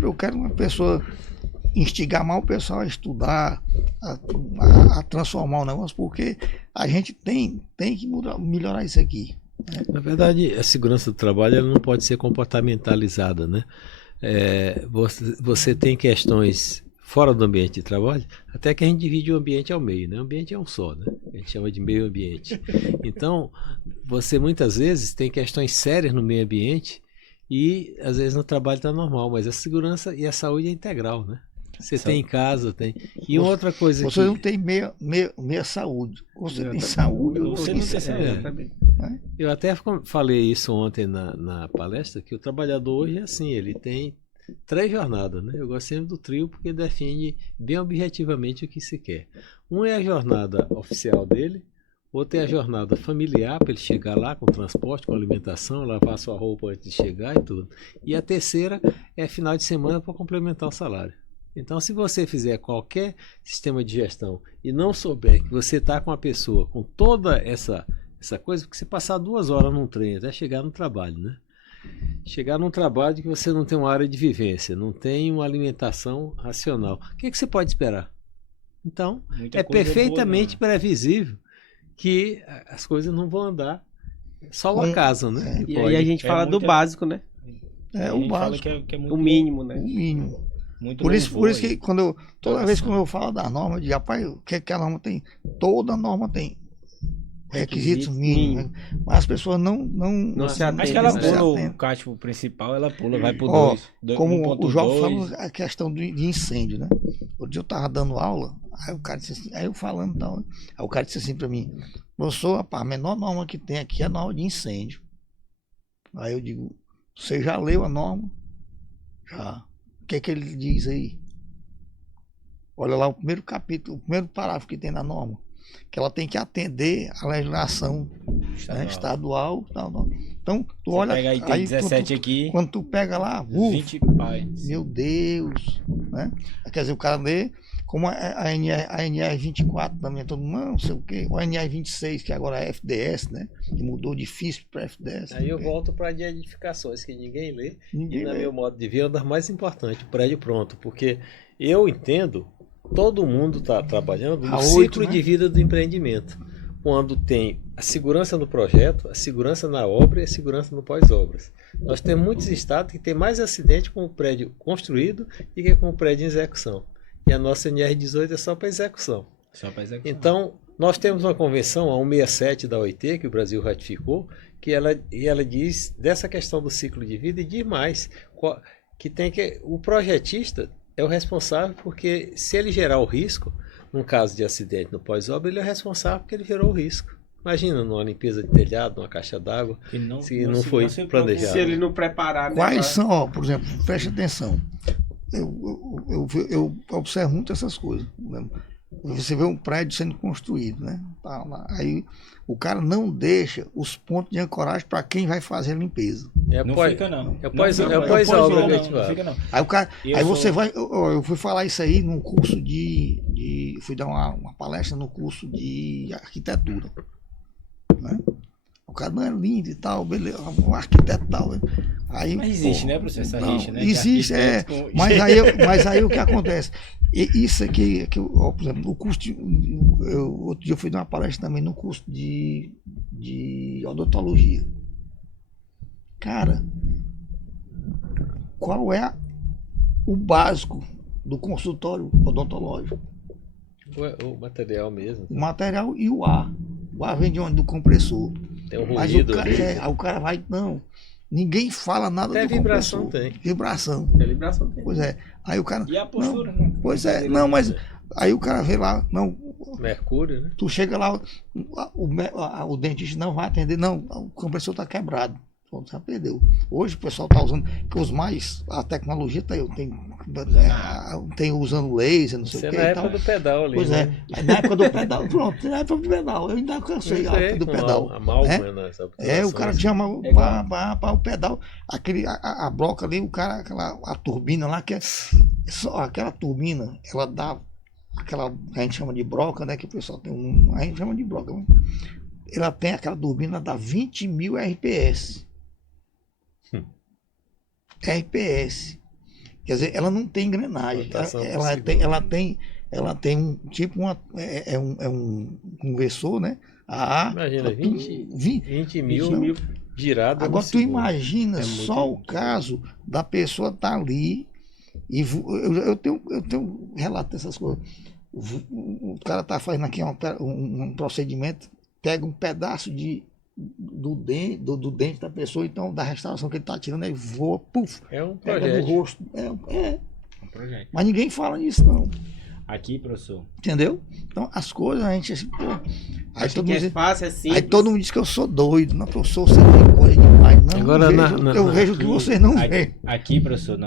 eu quero uma pessoa instigar mais o pessoal a estudar, a transformar o negócio, porque a gente tem que melhorar isso aqui. Na verdade, a segurança do trabalho ela não pode ser comportamentalizada, né? Você tem questões fora do ambiente de trabalho, até que a gente divide o ambiente ao meio, né? O ambiente é um só, né? A gente chama de meio ambiente. Então, você muitas vezes tem questões sérias no meio ambiente e às vezes no trabalho está normal, mas a segurança e a saúde é integral, né? Você tem em casa, tem. E outra coisa Você que... não tem meia saúde. Você tem saúde, ou Você não tem saúde. Também. Eu até falei isso ontem na palestra, que o trabalhador hoje é assim, ele tem 3 jornadas, né? Eu gosto sempre do trio porque define bem objetivamente o que se quer. Um é a jornada oficial dele, outro é a jornada familiar, para ele chegar lá com transporte, com alimentação, lavar sua roupa antes de chegar e tudo. E a terceira é final de semana para complementar o salário. Então, se você fizer qualquer sistema de gestão e não souber que você está com a pessoa com toda essa coisa, porque você passar 2 horas num trem até chegar no trabalho, né? Chegar num trabalho que você não tem uma área de vivência, não tem uma alimentação racional. O que você pode esperar? Então, Muita é coisa perfeitamente boa, previsível que as coisas não vão andar só o acaso, né? E aí a gente fala do básico, né? É A o gente fala básico, que é muito O mínimo, né? o mínimo. Muito Por isso louvor que aí. toda vez que eu falo da norma, eu digo, rapaz, o que a norma tem? Toda norma tem requisitos mínimos, mas as pessoas não se atentem, Acho que ela né? pula o atentam. cátio principal, ela pula, vai pro Ó, 2. Como o João falou, a questão de incêndio, né? Outro dia eu tava dando aula, aí o cara disse assim, aí eu falando tal, aí o cara disse assim pra mim, professor, rapaz, a menor norma que tem aqui é a norma de incêndio. Aí eu digo, você já leu a norma? Já. O que é que ele diz aí? Olha lá o primeiro capítulo, o primeiro parágrafo que tem na norma, que ela tem que atender à legislação estadual. Tal. Então, tu Você olha pega aí, tem 17 aqui, quando tu pega lá, 20 pais. meu Deus, né? Quer dizer, o cara lê como a NR 24 também, todo mundo, não sei o quê, o NR 26, que agora é FDS, né? Que mudou de FISP para FDS. Aí eu volto para de edificações que ninguém lê. Ninguém E, no lê. meu modo de ver, é o das mais importantes, o prédio pronto. Porque eu entendo, todo mundo está trabalhando no A ciclo 8, né? de vida do empreendimento. quando tem a segurança no projeto, a segurança na obra e a segurança no pós-obras. Nós temos muitos estados que tem mais acidente com o prédio construído e que com o prédio em execução. E a nossa NR18 é só para execução. Só para execução. Então, nós temos uma convenção, a 167 da OIT, que o Brasil ratificou, que ela diz dessa questão do ciclo de vida e diz mais, que o projetista é o responsável porque se ele gerar o risco, num caso de acidente no pós-obra, ele é responsável porque ele gerou o risco. Imagina numa limpeza de telhado, numa caixa d'água, se não foi planejado. Se ele não preparar... Quais são, ó, por exemplo, preste atenção, eu observo muito essas coisas, né? Você vê um prédio sendo construído, né? Tá lá. Aí o cara não deixa os pontos de ancoragem para quem vai fazer a limpeza. Não fica não. É pós-obra efetivado. Aí o cara, você vai, eu fui falar isso aí num curso fui dar uma palestra no curso de arquitetura, né? O cara não é lindo e tal, beleza, um arquiteto e tal. Aí, mas existe, né, professor, essa rixa, né? Existe, mas aí o que acontece? Isso aqui, por exemplo, o curso outro dia eu fui dar uma palestra também no curso de odontologia. Cara, qual é o básico do consultório odontológico? O material mesmo. O material e o ar. O ar vem de onde? Do compressor. Tem um ruído ali. Aí o cara vai, não. Ninguém fala nada até do vibração compressor. tem. Vibração. Até vibração tem. Pois é. Aí o cara. E a postura, não, né? Pois é, não, mas aí o cara vê lá, não. Mercúrio, né? Tu chega lá, o dentista não vai atender, não, o compressor está quebrado. Pronto, já perdeu. Hoje o pessoal está usando, que a tecnologia tem usando laser, não sei o que. Na época do pedal ali. Pois né? Na época do pedal, pronto, na época do pedal. Eu ainda cansei a época do pedal. O cara chama para o pedal, a bloca ali, o cara, a turbina lá, que é só aquela turbina, ela dá aquela, a gente chama de broca, né? Que o pessoal tem a gente chama de broca, né? Ela tem aquela turbina, dá 20 mil RPS. RPS. Quer dizer, ela não tem engrenagem. Ela tem um tipo um conversor, né? Imagina, 20 mil giradas. Agora tu imagina só o caso da pessoa estar ali e eu tenho relato dessas coisas. O cara está fazendo aqui um procedimento, pega um pedaço do dente da pessoa, então da restauração que ele está tirando, ele voa, puf, pega no rosto. É um projeto. Mas ninguém fala nisso, não. Aqui, professor. Entendeu? Então as coisas a gente assim, pô. Aí todo mundo fácil, assim. Aí todo mundo diz que eu sou doido, não, professor, você tem coisa demais. Não, agora eu vejo o que vocês não veem. Aqui, professor,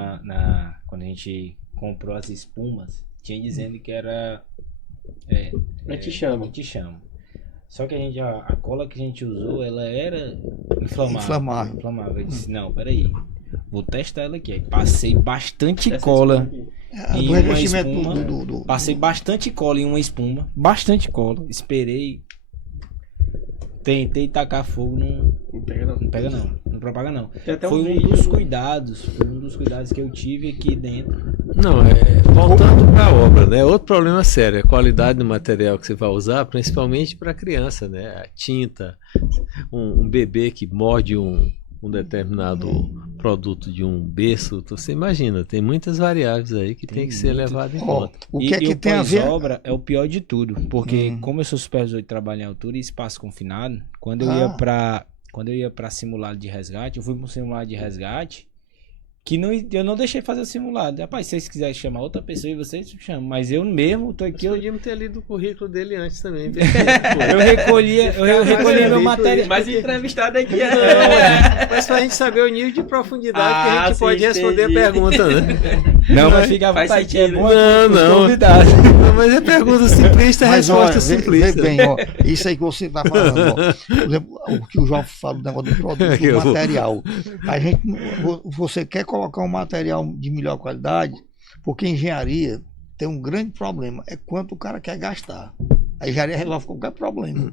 quando a gente comprou as espumas, tinha dizendo que era anti-chama. Só que a cola que a gente usou, ela era inflamável. Eu disse, não, peraí, vou testar ela aqui. Aí passei bastante cola em uma espuma. Passei bastante cola em uma espuma. Bastante cola. Esperei. Tentei tacar fogo, não pega não. Não propaga não. Foi um dos cuidados que eu tive aqui dentro. Não, voltando para a obra, né? Outro problema sério, a qualidade do material que você vai usar, principalmente para criança, né? A tinta, um bebê que morde um determinado produto de um berço, você imagina, tem muitas variáveis aí que tem que ser levado em conta. O que é que tem a ver? Obra é o pior de tudo, porque como eu sou supervisor de trabalho em altura e espaço confinado, quando eu ia para simulado de resgate, eu fui para um simulado de resgate que eu não deixei fazer o simulado. Rapaz, se vocês quiserem chamar outra pessoa e vocês chamam, mas eu mesmo tô aqui. Eu podia ter lido o currículo dele antes também. eu recolhia meu material. Mas entrevistado aqui mas pra gente saber o nível de profundidade que a gente pode responder a pergunta, né? Não, mas fica à vontade, é bom. Não, mas é pergunta simplista, a resposta simplista. Bem, isso aí que você tá falando, por exemplo, o que o João fala do negócio do produto, do material. Você quer colocar um material de melhor qualidade, porque engenharia tem um grande problema, é quanto o cara quer gastar. A engenharia resolve qualquer problema.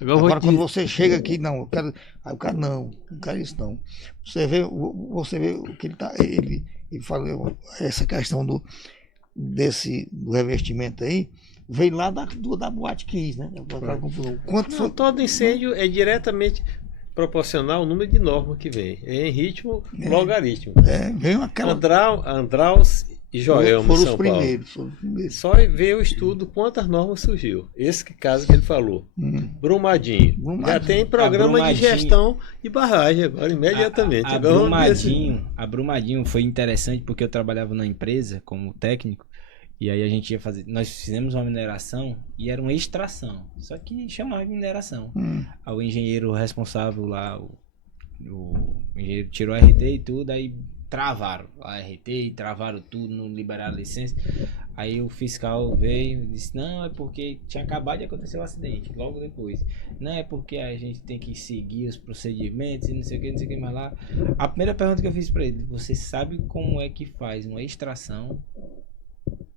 Agora quando você chega aqui, não, eu quero. Aí o cara não quero isso não. Você vê o que ele falou, essa questão do revestimento aí, veio lá da Boate Kiss, né? Quanto Não, foi? todo incêndio é diretamente proporcional ao número de normas que vem. É em ritmo logarítmico. Veio aquela. Andraus e Joelma, Foram em os São Paulo. primeiros. Foram os primeiros. Só veio o estudo quantas normas surgiu. Esse caso que ele falou. Brumadinho. Já tem programa de gestão de barragem agora, imediatamente. A Brumadinho foi interessante porque eu trabalhava na empresa como técnico e aí a gente ia fazer, nós fizemos uma mineração e era uma extração, só que chamava de mineração. Aí o engenheiro responsável lá, o engenheiro tirou a RT e tudo, aí travaram a RT e travaram tudo, não liberaram a licença. Aí o fiscal veio e disse, não, é porque tinha acabado de acontecer o acidente, logo depois. Não, é porque a gente tem que seguir os procedimentos e não sei o que mais lá. A primeira pergunta que eu fiz pra ele, você sabe como é que faz uma extração?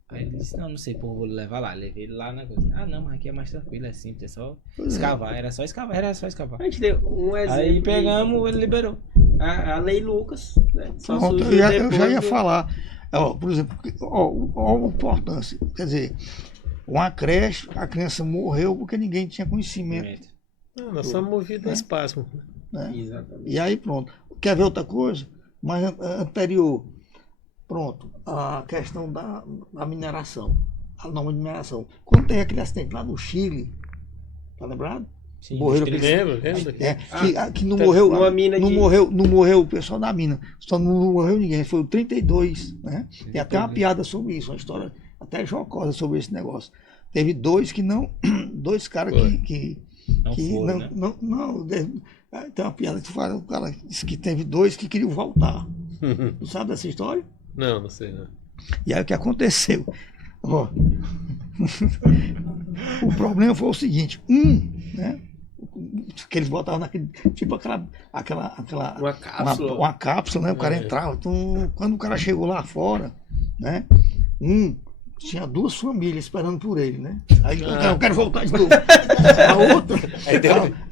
Aí ele disse, não sei, pô, vou levar lá. Levei ele lá na coisa. Ah, não, mas aqui é mais tranquilo, é simples, é só escavar. Era só escavar. A gente deu um exemplo. Aí pegamos, ele liberou. A Lei Lucas, né? Pronto, eu já ia falar. Por exemplo, a importância. Quer dizer, uma creche, a criança morreu porque ninguém tinha conhecimento. Não, nós somos movidos a espasmo. Né? E aí pronto. Quer ver outra coisa? Mas anterior. Pronto, a questão da mineração, a norma de mineração. Quando tem aquele acidente lá no Chile, tá lembrado? Sim, morreram lembro. Que não morreu, não morreu o pessoal da mina, só não morreu ninguém, foi o 32, né? Tem até uma piada sobre isso, uma história até jocosa sobre esse negócio. Teve dois caras que não, tem uma piada que fala, o cara disse que teve dois que queriam voltar. Tu sabe dessa história? Não sei não. E aí o que aconteceu? O problema foi o seguinte, né? Que eles botavam naquele, tipo uma cápsula, né? O cara entrava, quando o cara chegou lá fora, né? Tinha duas famílias esperando por ele, né? Aí eu quero voltar de novo.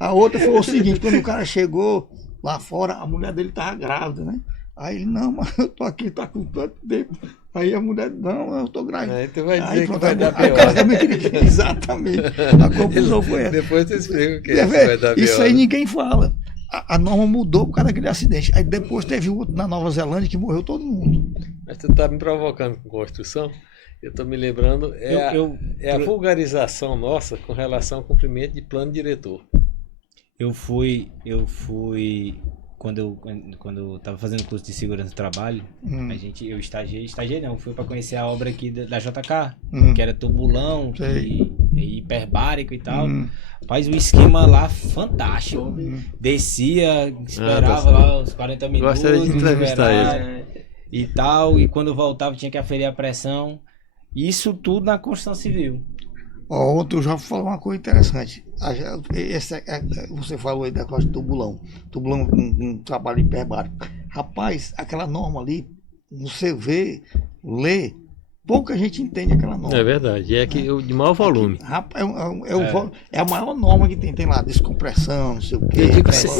A outra foi o seguinte, quando o cara chegou lá fora, a mulher dele estava grávida, né? Aí ele, não, mas eu tô aqui, tá com tanto tempo. Aí a mulher, não, eu tô grávida. Aí tu vai dizer aí, que vai dar pior. Exatamente. A conclusão foi essa. Depois tu explica o que é vai dar pior. Isso aí ninguém fala. A norma mudou por causa daquele acidente. Aí depois teve outro na Nova Zelândia que morreu todo mundo. Mas tu tá me provocando com construção? Eu tô me lembrando, a vulgarização nossa com relação ao cumprimento de plano diretor. Eu fui quando eu estava fazendo curso de segurança do trabalho, eu estagiei não, fui para conhecer a obra aqui da JK, que era tubulão e hiperbárico e tal. Faz um esquema lá fantástico. Descia, esperava lá os 40 minutos. Gostaria de entrevistar ele. E tal, e quando eu voltava tinha que aferir a pressão. Isso tudo na construção civil. Ontem eu já falei uma coisa interessante. Você falou aí da coisa do tubulão. Tubulão com trabalho hiperbárico. Rapaz, aquela norma ali, você lê, pouca gente entende aquela norma. É verdade, é que de maior volume. Rapaz, é a maior norma que tem lá, descompressão, não sei o quê.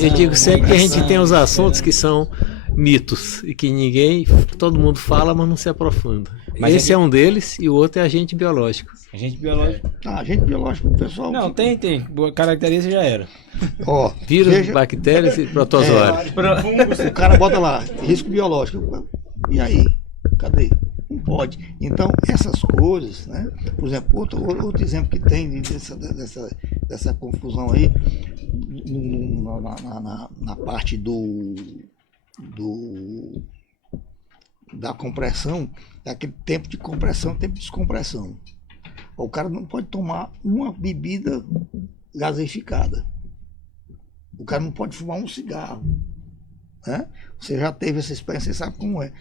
Eu digo sempre que a gente tem os assuntos que são mitos e que todo mundo fala, mas não se aprofunda. Mas esse é um deles e o outro é agente biológico. Agente biológico. Agente biológico, pessoal. Não, tem. Boa característica já era. Vírus, bactérias e protozoários. O cara bota lá, risco biológico. E aí? Cadê? Não pode. Então, essas coisas, né? Por exemplo, outro exemplo que tem dessa confusão aí, na parte da compressão, daquele tempo de compressão, tempo de descompressão. O cara não pode tomar uma bebida gaseificada. O cara não pode fumar um cigarro. Né? Você já teve essa experiência, você sabe como é.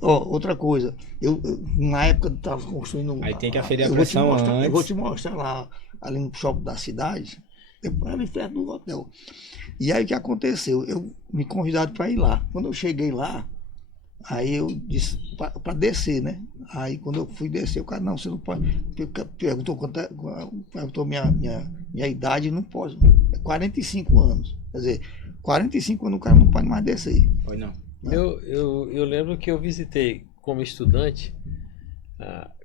Outra coisa, eu na época estava construindo. Aí tem que aferir a pressão antes. Eu vou te mostrar lá, ali no shopping da cidade, depois ali perto do hotel. E aí o que aconteceu? Eu me convidaram para ir lá. Quando eu cheguei lá, aí eu disse para descer, né? Aí quando eu fui descer, o cara, não, você não pode. Perguntou minha idade, não pode. É 45 anos. Quer dizer, 45 anos o cara não pode mais descer. Pode não. Eu lembro que eu visitei como estudante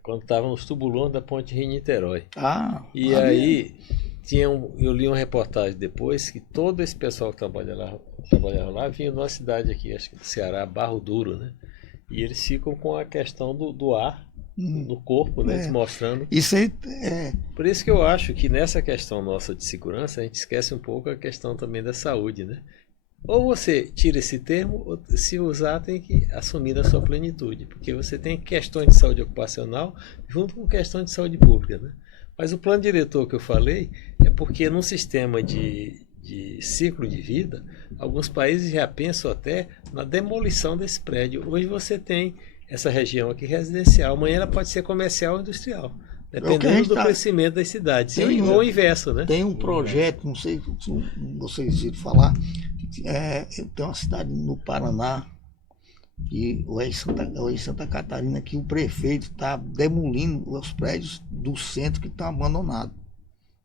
quando estavam nos tubulões da Ponte Rio-Niterói. E ali aí eu li uma reportagem depois que todo esse pessoal que trabalhava lá vinha de uma cidade aqui, acho que do Ceará, Barro Duro, né? E eles ficam com a questão do ar no corpo, né? Mostrando. Isso aí Por isso que eu acho que nessa questão nossa de segurança, a gente esquece um pouco a questão também da saúde, né? Ou você tira esse termo, ou se usar tem que assumir na sua plenitude, porque você tem questões de saúde ocupacional junto com questões de saúde pública, né? Mas o plano diretor que eu falei é porque num sistema de ciclo de vida, alguns países já pensam até na demolição desse prédio. Hoje você tem essa região aqui residencial, amanhã ela pode ser comercial ou industrial, dependendo do crescimento das cidades, ou o inverso, né? Tem um projeto, não sei se vocês viram falar, tem uma cidade no Paraná, ou em Santa Catarina, que o prefeito está demolindo os prédios do centro que estão abandonados.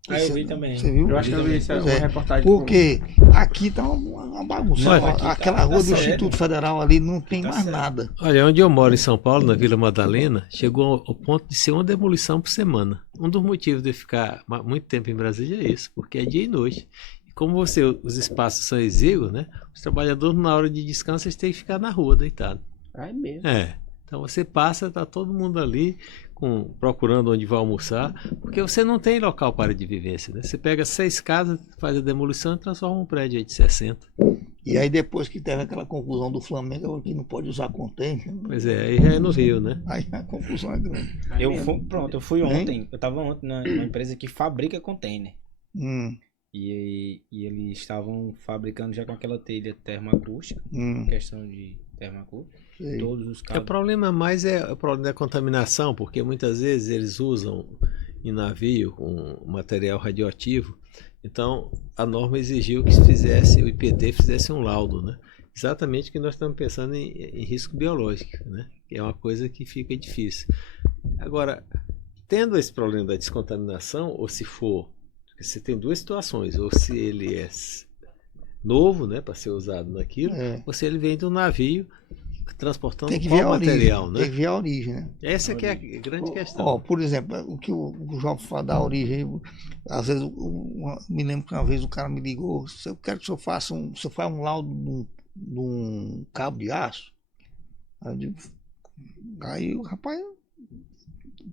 Eu vi também. Você viu? Eu acho que eu vi essa reportagem. Porque aqui tá uma bagunça. Aquela rua do Instituto Federal ali não tem mais nada. Olha, onde eu moro em São Paulo, na Vila Madalena, chegou ao ponto de ser uma demolição por semana. Um dos motivos de ficar muito tempo em Brasília é isso, porque é dia e noite. E como os espaços são exíguos, né? Os trabalhadores, na hora de descanso, eles têm que ficar na rua, deitado. É mesmo. Então você passa, tá todo mundo ali procurando onde vai almoçar, porque você não tem local para de vivência, né? Você pega 6 casas, faz a demolição e transforma um prédio aí de 60. E aí depois que teve aquela conclusão do Flamengo, que não pode usar container. Pois é, aí já é no Rio, né? Aí a conclusão é grande. Eu fui ontem, eu tava ontem numa empresa que fabrica container. E eles estavam fabricando já com aquela telha termoacústica, questão de termoacústica. Todos os cabos. O problema mais é o problema da contaminação, porque muitas vezes eles usam em navio com material radioativo. Então a norma exigiu que o IPT fizesse um laudo, né? Exatamente o que nós estamos pensando em risco biológico, né? Que é uma coisa que fica difícil. Agora, tendo esse problema da descontaminação, ou se for, você tem duas situações, ou se ele é novo, né, para ser usado naquilo, ou se ele vem de um navio transportando qual material, né? Tem que ver a origem, né? Essa que é a grande questão. Por exemplo, o que o João fala da origem, às vezes, me lembro que uma vez o cara me ligou, eu quero que o senhor faça um laudo de um cabo de aço. Aí o rapaz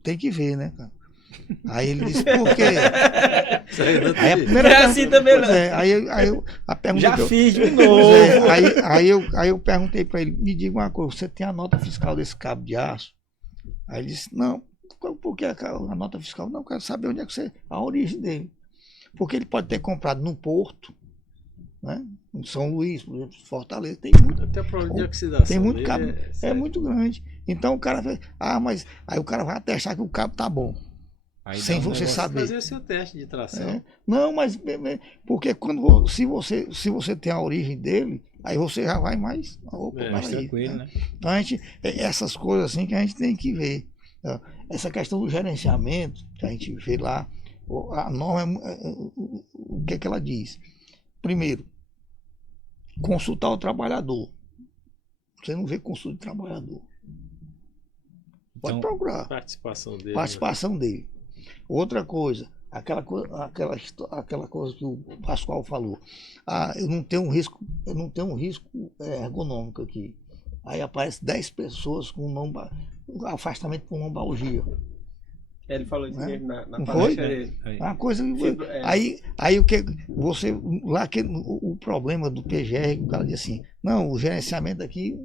tem que ver, né, cara? Aí ele disse, por quê? Aí a primeira é assim também, né? Aí a pergunta já fiz de novo. Aí eu perguntei para ele, me diga uma coisa, você tem a nota fiscal desse cabo de aço? Aí ele disse, não, por que a nota fiscal? Não, eu quero saber onde é que a origem dele. Porque ele pode ter comprado no Porto, né? Em São Luís, por exemplo, Fortaleza, tem muito. Até o problema de oxidação. Tem muito cabo, é muito grande. Então o cara vai, mas aí o cara vai atestar que o cabo tá bom. Aí sem você saber. Fazer o seu teste de tração. Não, mas porque se você tem a origem dele, aí você já vai mais tranquilo, né? né? Então essas coisas assim que a gente tem que ver. Essa questão do gerenciamento, que a gente vê lá, a norma, o que é que ela diz? Primeiro, consultar o trabalhador. Você não vê consulta de trabalhador. Pode procurar. Participação dele. Outra coisa, aquela coisa que o Pascoal falou. Eu não tenho um risco ergonômico aqui. Aí aparece 10 pessoas com afastamento por lombalgia. Ele falou isso mesmo na palestra dele. Uma coisa que aí o que você lá que o problema do PGR, o cara diz assim, não, o gerenciamento aqui,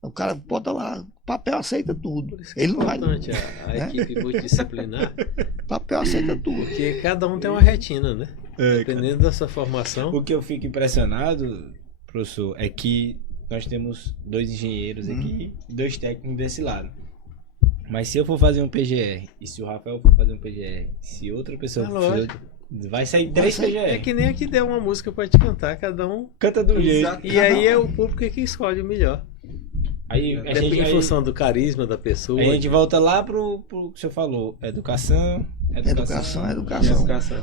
o cara bota lá, papel aceita tudo. Ele não vai. A equipe multidisciplinar. Papel aceita tudo. Porque cada um tem uma retina, né? Dependendo da sua formação. O que eu fico impressionado, professor, é que nós temos 2 engenheiros aqui e 2 técnicos desse lado. Mas se eu for fazer um PGR, e se o Rafael for fazer um PGR, se outra pessoa for fazer, vai sair 3 PGR. É que nem aqui der uma música pra te cantar, cada um canta do jeito. E aí é o público que escolhe o melhor. Aí, em função do carisma da pessoa. Aí a gente volta lá pro que o senhor falou. Educação.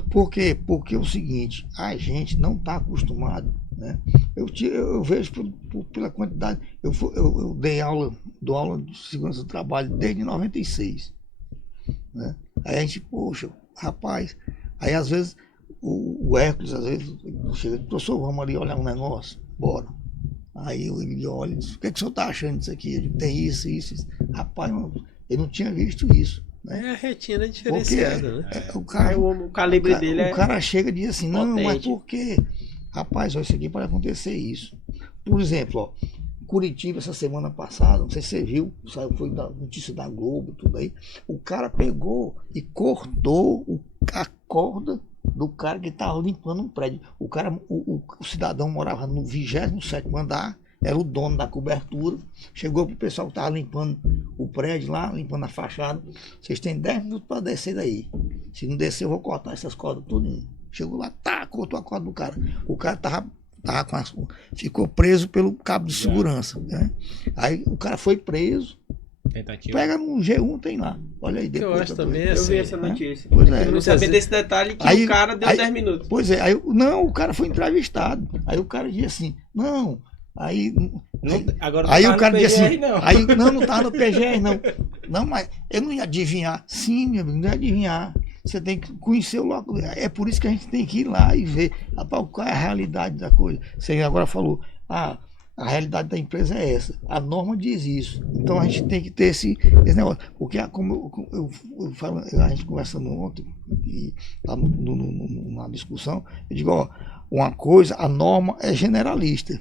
Por quê? Porque é o seguinte, a gente não está acostumado, né? Eu vejo pela quantidade. Eu dou aula de segurança do trabalho desde 96. né? Aí a gente, poxa, rapaz, aí às vezes o Hércules, às vezes, chega, professor, vamos ali olhar um negócio, bora. Aí ele olha e diz, o que o senhor está achando disso aqui? Eu digo, tem isso. Rapaz, eu não tinha visto isso. Né? É a retina diferenciada, né? O calibre dele o cara chega e diz assim, não, potente. mas por quê? Rapaz, ó, isso aqui pode acontecer isso. Por exemplo, ó, Curitiba, essa semana passada, não sei se você viu, foi da notícia da Globo, tudo aí, o cara pegou e cortou a corda do cara que estava limpando um prédio. O cidadão morava no 27º andar, era o dono da cobertura, chegou pro pessoal que estava limpando o prédio lá, limpando a fachada, vocês têm 10 minutos para descer daí. Se não descer, eu vou cortar essas cordas tudo. Chegou lá, cortou a corda do cara. O cara ficou preso pelo cabo de segurança. Né? Aí o cara foi preso. Tentativa. Pega no G1, tem lá. Olha aí depois. Eu acho também Eu assim. vi essa notícia. Pois é. Eu não sabia desse detalhe que o cara deu 10 minutos. Pois é, o cara foi entrevistado. Aí o cara disse assim, não. Aí o cara disse assim, não estava no PGR, não. Não, mas eu não ia adivinhar. Sim, meu amigo, não ia adivinhar. Você tem que conhecer o local. É por isso que a gente tem que ir lá e ver qual é a realidade da coisa. Você agora falou, a realidade da empresa é essa. A norma diz isso. Então a gente tem que ter esse negócio. Porque como eu falo, a gente conversando ontem, e lá na discussão, eu digo, ó, uma coisa, a norma é generalista.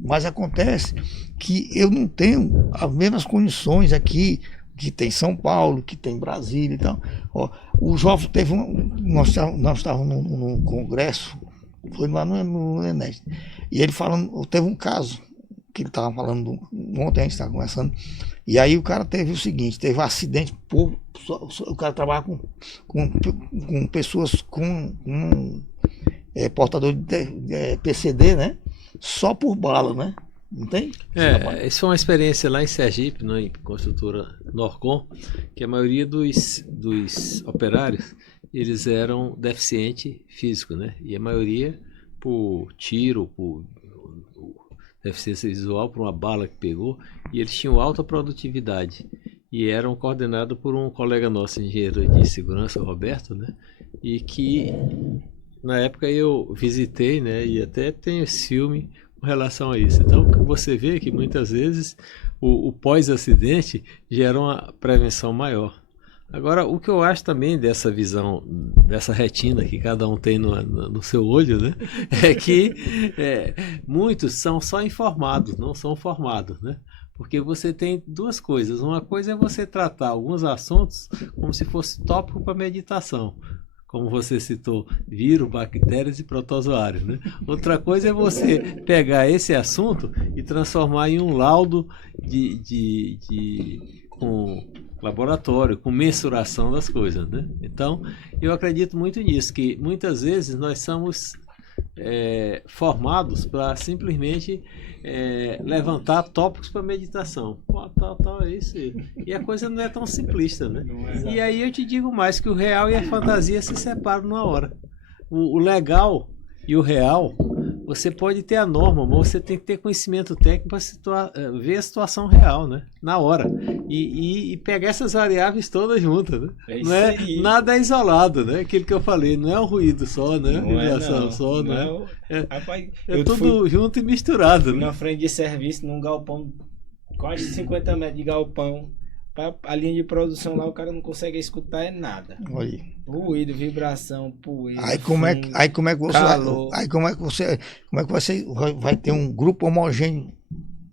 Mas acontece que eu não tenho as mesmas condições aqui que tem São Paulo, que tem Brasília e tal. Ó, o jovem teve nós estávamos num congresso, foi lá no Enes, e ele falando, teve um caso que ele estava falando, ontem a gente estava conversando, e aí o cara teve o seguinte, teve um acidente, o cara trabalha com pessoas com portador de PCD, né? Só por bala, né? Não tem? Isso foi uma experiência lá em Sergipe, em construtora Norcom, que a maioria dos operários, eles eram deficiente físico, né? E a maioria por tiro, por deficiência visual, por uma bala que pegou, e eles tinham alta produtividade. E eram coordenados por um colega nosso, engenheiro de segurança, Roberto, né? E que, na época, eu visitei, né? E até tenho esse filme com relação a isso. Então, você vê que muitas vezes o pós-acidente gera uma prevenção maior. Agora, o que eu acho também dessa visão, dessa retina que cada um tem no seu olho, né? É que muitos são só informados, não são formados, né? Porque você tem duas coisas. Uma coisa é você tratar alguns assuntos como se fosse tópico para meditação. Como você citou, vírus, bactérias e protozoários, né? Outra coisa é você pegar esse assunto e transformar em um laudo com laboratório, com mensuração das coisas, né? Então, eu acredito muito nisso, que muitas vezes nós somos formados para simplesmente levantar tópicos para meditação. Pô, tal, é isso aí. E a coisa não é tão simplista, né? E aí eu te digo mais, que o real e a fantasia se separam numa hora. O legal e o real, você pode ter a norma, mas você tem que ter conhecimento técnico para ver a situação real, né? Na hora. E pegar essas variáveis todas juntas, né? Não é nada isolado, né? Aquilo que eu falei, não é um ruído só, né? É tudo junto e misturado. Na frente de serviço, num galpão, quase 50 metros de galpão, a linha de produção lá, o cara não consegue escutar nada. Olha. Ruído, vibração, poeira. Aí como é que você vai ter um grupo homogêneo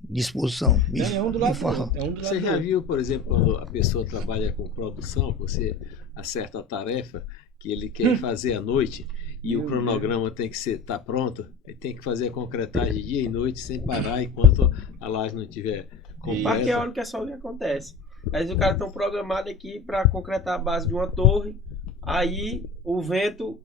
de exposição? É um do lado do outro. Você já viu, por exemplo, quando a pessoa trabalha com produção, você acerta a tarefa que ele quer fazer à noite e o cronograma tem que estar pronto, ele tem que fazer a concretagem dia e noite sem parar enquanto a laje não estiver completa. Que é a hora que é só o que acontece. Aí os caras estão programados aqui para concretar a base de uma torre, aí o vento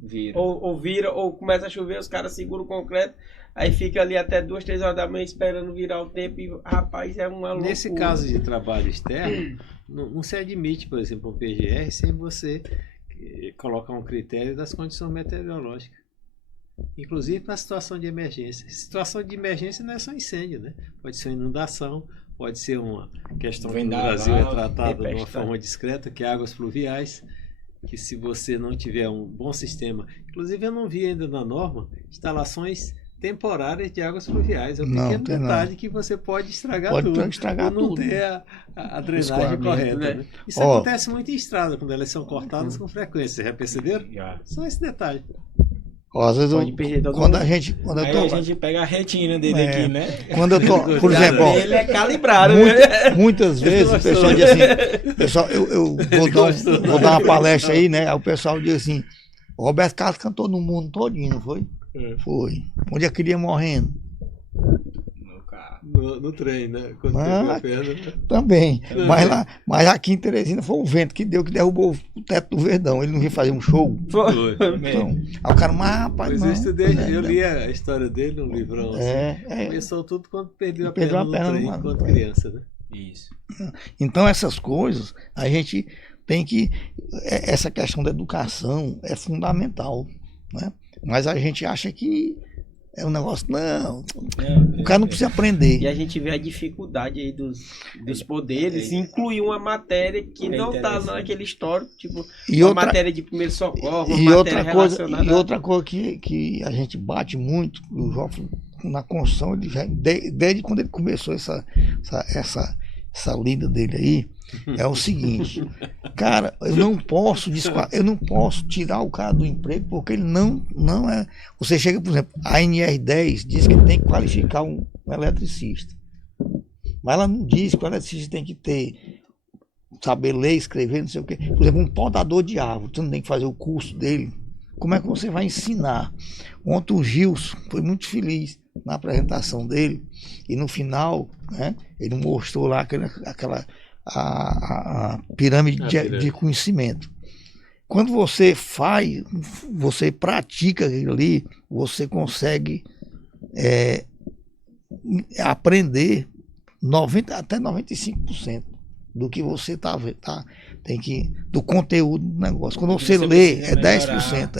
vira. Ou vira, ou começa a chover, os caras seguram o concreto, aí fica ali até 2, 3 horas da manhã esperando virar o tempo e, rapaz, é uma loucura. Nesse caso de trabalho externo, não se admite, por exemplo, um PGR sem você colocar um critério das condições meteorológicas. Inclusive para a situação de emergência. Situação de emergência não é só incêndio, né? Pode ser uma inundação, pode ser uma questão que no Vendaval, Brasil é tratada de uma tempestade. forma discreta, que é águas pluviais, que se você não tiver um bom sistema, inclusive eu não vi ainda na norma, instalações temporárias de águas pluviais. É um Não, pequeno tem não. detalhe que você pode estragar Pode tudo. estragar ou não tudo. ter a drenagem Escoamento, correta. né? Né? Isso Ó. acontece muito em estrada, quando elas são cortadas com frequência. Vocês já perceberam? Já. Só esse detalhe. Ó, às vezes Pode perder todo quando mundo. quando eu Aí tô, a gente pega a retina dele É. aqui, né? quando eu tô, por exemplo, ó, Ele é calibrado, né? muitas vezes o pessoal diz assim, pessoal, eu vou dar uma palestra aí, né? Aí o pessoal diz assim, o Roberto Carlos cantou no mundo todinho, não foi? Foi. Onde é que ele ia morrendo? No carro. No trem, né? Quando Ah, pegou a perna. Também. Mas aqui em Teresina foi o vento que derrubou o teto do Verdão. Ele não ia fazer um show. Foi. Então, aí o cara, mas rapaz, Mas não. eu estudei, né, eu li a história dele num livrão. Assim. Começou tudo quando perdeu a Perdeu perna a perna no trem, no- enquanto criança, né? Isso. Então essas coisas, a gente tem que. Essa questão da educação é fundamental. Né? Mas a gente acha que é um negócio. Não, o cara não precisa aprender. E a gente vê a dificuldade aí dos poderes em incluir uma matéria que não tá interessante. naquele histórico, tipo, E uma outra, matéria de primeiro socorro, uma e matéria outra coisa, relacionada e outra coisa que a gente bate muito, o Joffre, na construção, ele já, desde quando ele começou essa lida dele aí, é o seguinte, cara, eu não posso tirar o cara do emprego porque ele não é. Você chega, por exemplo, a NR10 diz que tem que qualificar um eletricista. Mas ela não diz que o eletricista tem que ter, saber ler, escrever, não sei o quê. Por exemplo, um podador de árvore, você não tem que fazer o curso dele. Como é que você vai ensinar? Ontem o Gilson foi muito feliz na apresentação dele e no final, né, ele mostrou lá a pirâmide de conhecimento. Quando você faz, você pratica aquilo ali, você consegue aprender 90 até 95% do que você tem que do conteúdo do negócio. Quando você lê, é 10%.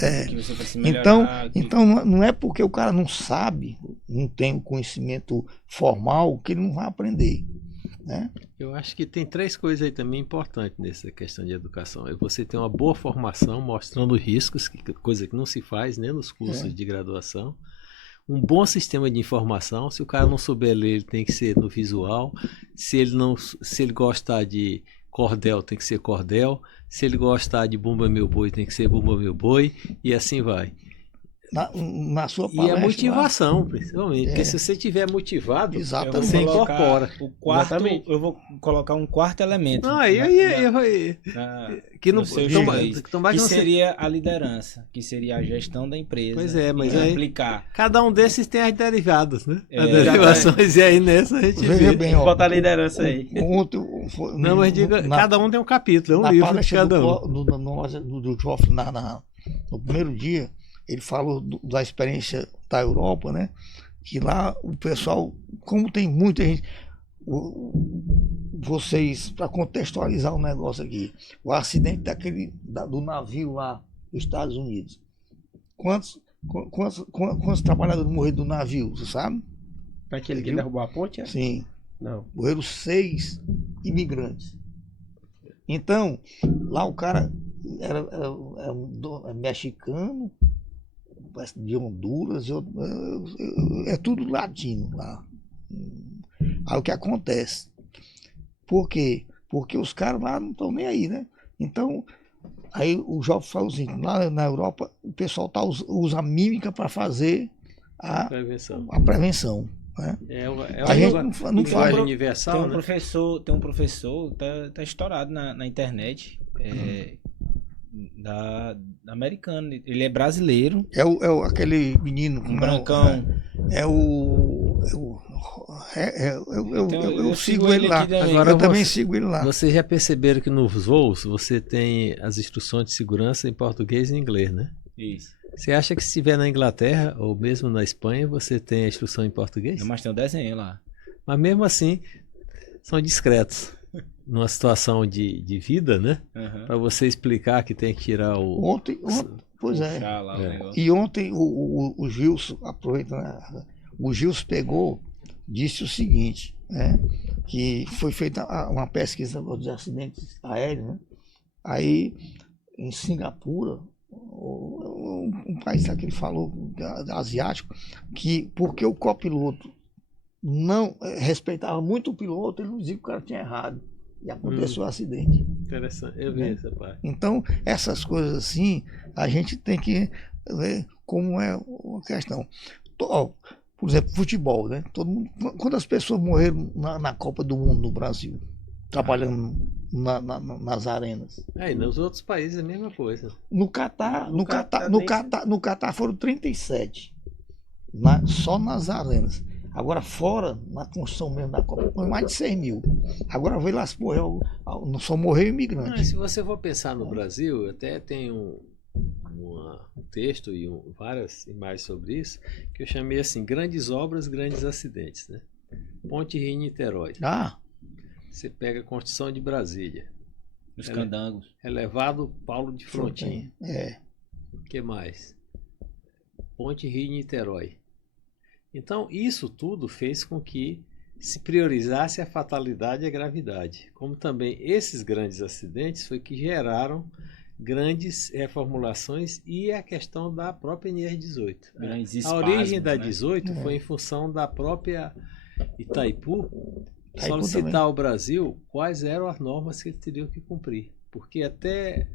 Então não é porque o cara não sabe, não tem o conhecimento formal, que ele não vai aprender. Né? Eu acho que tem 3 coisas aí também importantes nessa questão de educação. É você ter uma boa formação, mostrando riscos, coisa que não se faz nem nos cursos de graduação. Um bom sistema de informação. Se o cara não souber ler, ele tem que ser no visual. Se ele gostar de cordel, tem que ser cordel. Se ele gostar de Bumba Meu Boi, tem que ser Bumba Meu Boi. E assim vai. Na sua E palestra, a motivação, principalmente. Porque se você estiver motivado, Exatamente. você incorpora. O quarto, Exatamente. eu vou colocar um quarto elemento. Não, que não no seu toma- juiz, tomar que que não se- seria a liderança, que seria a gestão da empresa. Pois é, mas e aí- aplicar. Cada um desses tem as derivadas, né? É, As derivações, e aí nessa a gente Veja vê. bem, ó, Bota a liderança aí. ontem, Não, mas diga, cada um tem um capítulo, é um na livro de palestra cada um. do Joffre no primeiro dia, ele falou da experiência da Europa, né? Que lá o pessoal, como tem muita gente, vocês, para contextualizar o negócio aqui, o acidente do navio lá dos Estados Unidos. Quantos trabalhadores morreram do navio, você sabe? Aquele que derrubou a ponte? É? Sim. Não. Morreram 6 imigrantes. Então, lá o cara era mexicano, de Honduras, é tudo latino lá. Aí o que acontece? Por quê? Porque os caras lá não estão nem aí, né? Então, aí o Joffre falou assim, lá na Europa o pessoal usa a mímica para fazer a prevenção. Né? A gente não faz. Universal, né? Tem um professor, tá estourado na internet, americano. Ele é brasileiro. Aquele menino. Um brancão. Eu sigo ele lá. Agora Eu também sigo ele lá. Vocês já perceberam que nos voos você tem as instruções de segurança em português e em inglês, né? Isso. Você acha que se estiver na Inglaterra ou mesmo na Espanha, você tem a instrução em português? Mas tem um desenho lá. Mas mesmo assim, são discretos. Numa situação de vida, né? Uhum. Para você explicar que tem que tirar o... Ontem pois é. Lá, E ontem o Gilson, aproveitando, o Gilson pegou, disse o seguinte, que foi feita uma pesquisa dos acidentes aéreos, né? Aí, em Singapura, um país lá que ele falou, asiático, que porque o copiloto não respeitava muito o piloto, ele não dizia que o cara tinha errado. E aconteceu o acidente. Interessante, eu vi essa parte. Então, essas coisas assim, a gente tem que ver como é a questão. Por exemplo, futebol, né? Todo mundo, quando as pessoas morreram na Copa do Mundo no Brasil, trabalhando nas arenas. E nos outros países é a mesma coisa. No Catar foram 37. Só nas arenas. Agora fora, na construção mesmo da Copa, foi mais de 100 mil. Agora veio lá, não só morreu imigrante. Se você for pensar no Brasil, até tem um texto e várias imagens sobre isso, que eu chamei assim, grandes obras, grandes acidentes, né? Ponte Rio-Niterói. Você pega a construção de Brasília. Os candangos. Elevado Paulo de Frontin. O que mais? Ponte Rio-Niterói. Então, isso tudo fez com que se priorizasse a fatalidade e a gravidade. Como também esses grandes acidentes foi que geraram grandes reformulações e a questão da própria NR-18. A origem da 18 foi em função da própria Itaipu solicitar ao Brasil quais eram as normas que eles teriam que cumprir. Porque até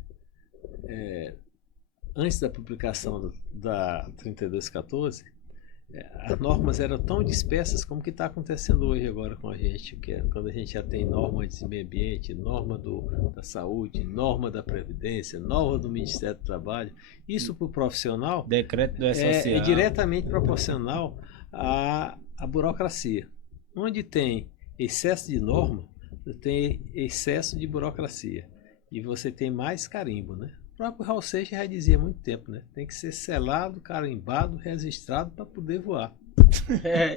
antes da publicação da 3214, as normas eram tão dispersas como que está acontecendo hoje agora com a gente, que quando a gente já tem norma de meio ambiente, norma da saúde, norma da Previdência, norma do Ministério do Trabalho. Isso para o profissional decreto do social. É diretamente proporcional à burocracia. Onde tem excesso de norma, tem excesso de burocracia. E você tem mais carimbo, né? O próprio Raul Seixas já dizia há muito tempo, né? Tem que ser selado, carimbado, registrado para poder voar.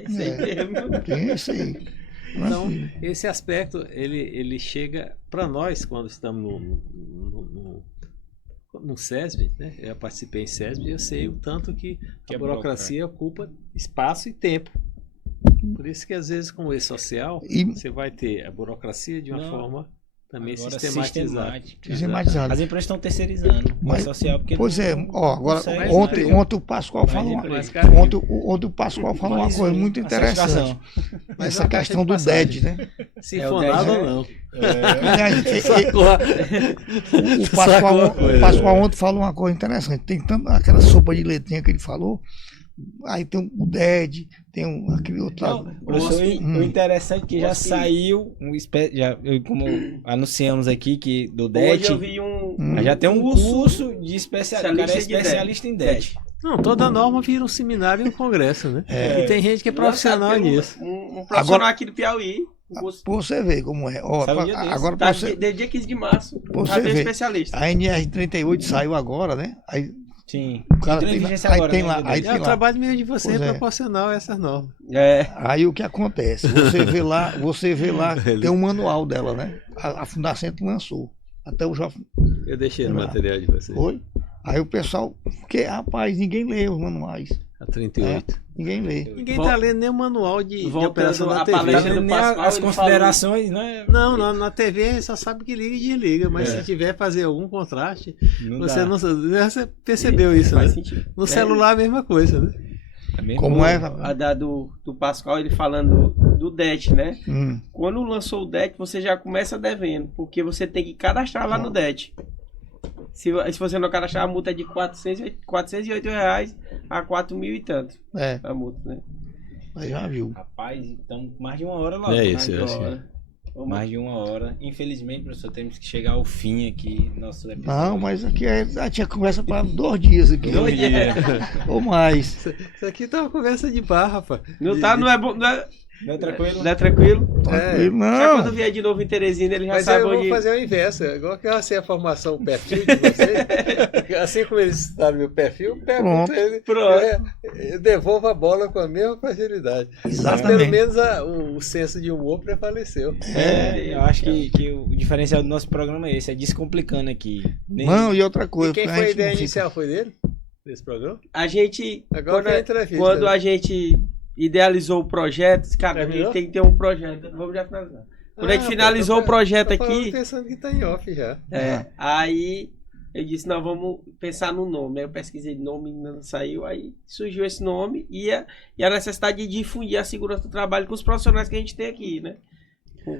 Isso aí mesmo. Isso aí. Então, esse aspecto, ele chega para nós, quando estamos no SESB, né? Eu participei em SESB e eu sei o tanto que a burocracia ocupa espaço e tempo. Por isso que, às vezes, com o E-Social, você vai ter a burocracia de uma forma também sistematizada. As empresas estão terceirizando o social. Porque agora, ontem o Pascoal falou uma coisa muito interessante. Essa questão do DED, né? Sinfonado ou não. O Pascoal ontem falou uma coisa interessante. Tem tanto aquela sopa de letrinha que ele falou. Aí tem o DED, tem aquele outro lado. O interessante é que já saiu como anunciamos aqui que do DED. Hoje eu vi já tem um curso de especialista em DED. Não, toda norma vira um seminário e um congresso, né? E tem gente que é profissional nisso. Um profissional aqui do Piauí. Pra você ver como é. Agora desde dia 15 de março. Você vê. Especialista. A NR38 saiu agora, né? Aí, sim. O cara tem lá. O trabalho mesmo de você é proporcional a essas normas. Aí o que acontece? Você vê lá, tem um manual dela, né? A Fundacentro lançou. Até o jovem. Eu deixei no material de vocês. Foi? Aí o pessoal, porque rapaz, ninguém lê os manuais. A 38. Ninguém lê. Ninguém tá lendo nem o manual de operação da TV. As considerações, né? Não, na TV só sabe que liga e desliga, mas se tiver fazer algum contraste, você percebeu isso, né? No celular a mesma coisa, né? Como é? A do Pascoal, ele falando do DET, né? Quando lançou o DET, você já começa devendo, porque você tem que cadastrar lá no DET. Se você não cadastrar, a multa é de R$408 a 4 mil e tanto. A multa, né? Mas já viu. Rapaz, então mais de uma hora lá. Isso, eu acho. Mais de uma hora. Infelizmente, professor, temos que chegar ao fim aqui. Nosso episódio. Não, mas aqui a tinha conversa para 2 dias aqui. 2 dias. Ou mais. Isso aqui tá uma conversa de bar, rapaz. Não é bom. Não é tranquilo? Não é tranquilo? Tranquilo, não. Já quando vier de novo em Teresina, ele já Mas sabe eu onde... vou fazer o inverso. Igual que eu sei a formação, o perfil de vocês. Assim como eles citaram meu perfil, eu pergunto a ele. Eu devolvo a bola com a mesma facilidade. Exatamente. Mas pelo menos o senso de humor prevaleceu. Eu acho que o diferencial do nosso programa é esse, é descomplicando aqui. Não, e outra coisa. E quem foi a ideia inicial? Foi dele? Desse programa? A gente... Agora quando a gente idealizou o projeto, cara, Terminou? tem que ter um projeto. Vamos já finalizar. Quando a gente finalizou o projeto aqui, Pensando que tá em off já. aí eu disse, não, vamos pensar no nome. Aí eu pesquisei nome, não saiu, aí surgiu esse nome e a necessidade de difundir a segurança do trabalho com os profissionais que a gente tem aqui, né?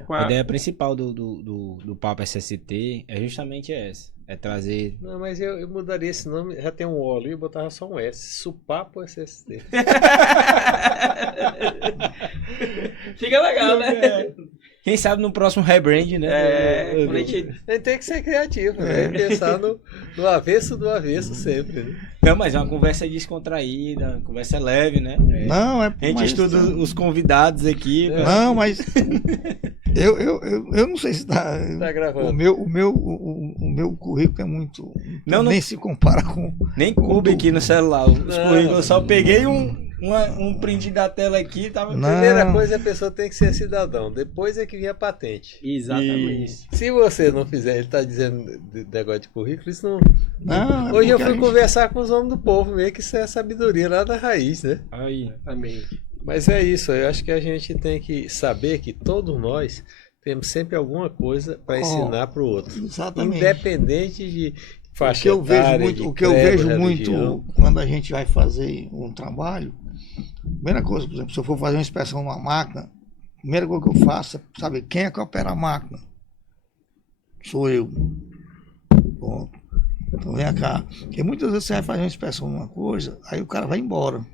A ideia principal do Papo SST é justamente essa. É trazer... Não, mas eu mudaria esse nome, já tem um O ali, eu botava só um S. Supapo SST. Fica legal, né? Quem sabe no próximo rebrand, né? Quando a gente... A gente tem que ser criativo, né? Pensar no avesso do avesso sempre, né? Não, mas é uma conversa descontraída, uma conversa leve, né? Não, é A gente mas- estuda os convidados aqui. Não, mas eu não sei se tá. Tá gravando. O meu currículo é muito. Não, nem se compara com. Nem coube aqui no celular. Os Não. currículos, eu só peguei um print da tela aqui, tava... Não. Primeira coisa, a pessoa tem que ser cidadão. Depois é que vem a patente. Exatamente. Se você não fizer, ele tá dizendo de negócio de currículo, isso não... Não, é Hoje eu porque a fui gente- conversar com os homens do povo, meio que isso é sabedoria lá da raiz, né? Aí. Exatamente. Mas é isso, eu acho que a gente tem que saber que todos nós temos sempre alguma coisa para ensinar para o outro. Exatamente. Independente de O faixa que eu vejo etária, muito, de o que eu credo, vejo religião. muito quando a gente vai fazer um trabalho, primeira coisa, por exemplo, se eu for fazer uma inspeção numa máquina, a primeira coisa que eu faço é saber quem é que opera a máquina. Sou eu. Ponto. Então vem cá. Porque muitas vezes você vai fazer uma inspeção numa coisa, aí o cara vai embora.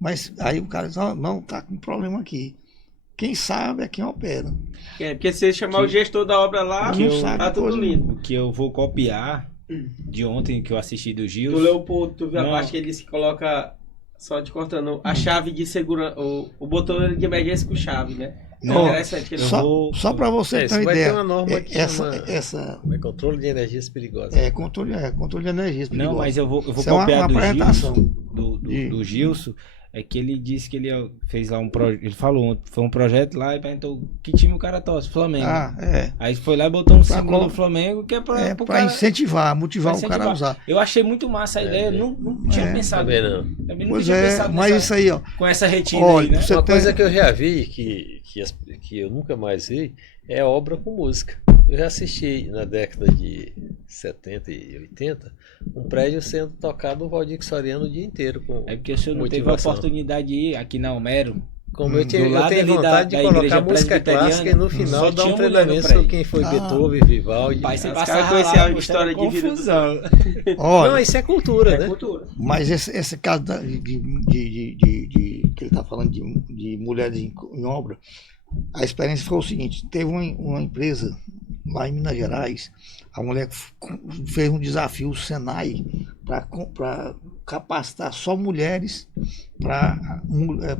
Mas aí o cara diz, não, tá com problema aqui. Quem sabe é quem opera. Porque se você chamar o gestor da obra lá, Que eu- tá tudo coisa lindo. O que eu vou copiar de ontem que eu assisti do Gil. Do Leopoldo, tu viu a Não. parte que ele disse que coloca, só te cortando, a chave de segurança, o botão de emergência com chave, né? É Ó, interessante que ele Só para você ter isso uma vai ideia. ter uma norma que chama essa controle de energias perigosas. controle de energia. Não, mas eu vou Isso é uma copiar do apresentação. Gilson, do Gilson, é que ele disse que ele fez lá um projeto, ele falou ontem, foi um projeto lá e perguntou que time o cara torce, Flamengo. Aí foi lá e botou um símbolo do Flamengo, que é pra, pro para cara- incentivar, motivar pra o cara a usar. Eu achei muito massa a ideia, não tinha pensado. Também não. Também nunca Pois tinha é, pensado mas nessa- isso aí, ó. com essa retina Olha, aí, né? você Uma tem- coisa que eu já vi, que eu nunca mais vi, é obra com música. Eu já assisti na década de 70 e 80 um prédio sendo tocado no Valdir Soriano o dia inteiro. Com É porque o senhor não teve a motivação. oportunidade de ir aqui na Homero. Como eu do tenho lado tenho ali vontade da de colocar igreja música presbiteriana, clássica e no só final dar um tinha mulher no treinamento prédio. sobre quem foi Beethoven, Vivaldi. Pai, você Os passava caras conheciam lá, a história de vida do- confusão. Olha, Não, isso é cultura, É né? cultura. mas esse caso que ele está falando de mulheres em obra, a experiência foi o seguinte: teve uma empresa lá em Minas Gerais, a mulher fez um desafio, o Senai, para capacitar só mulheres para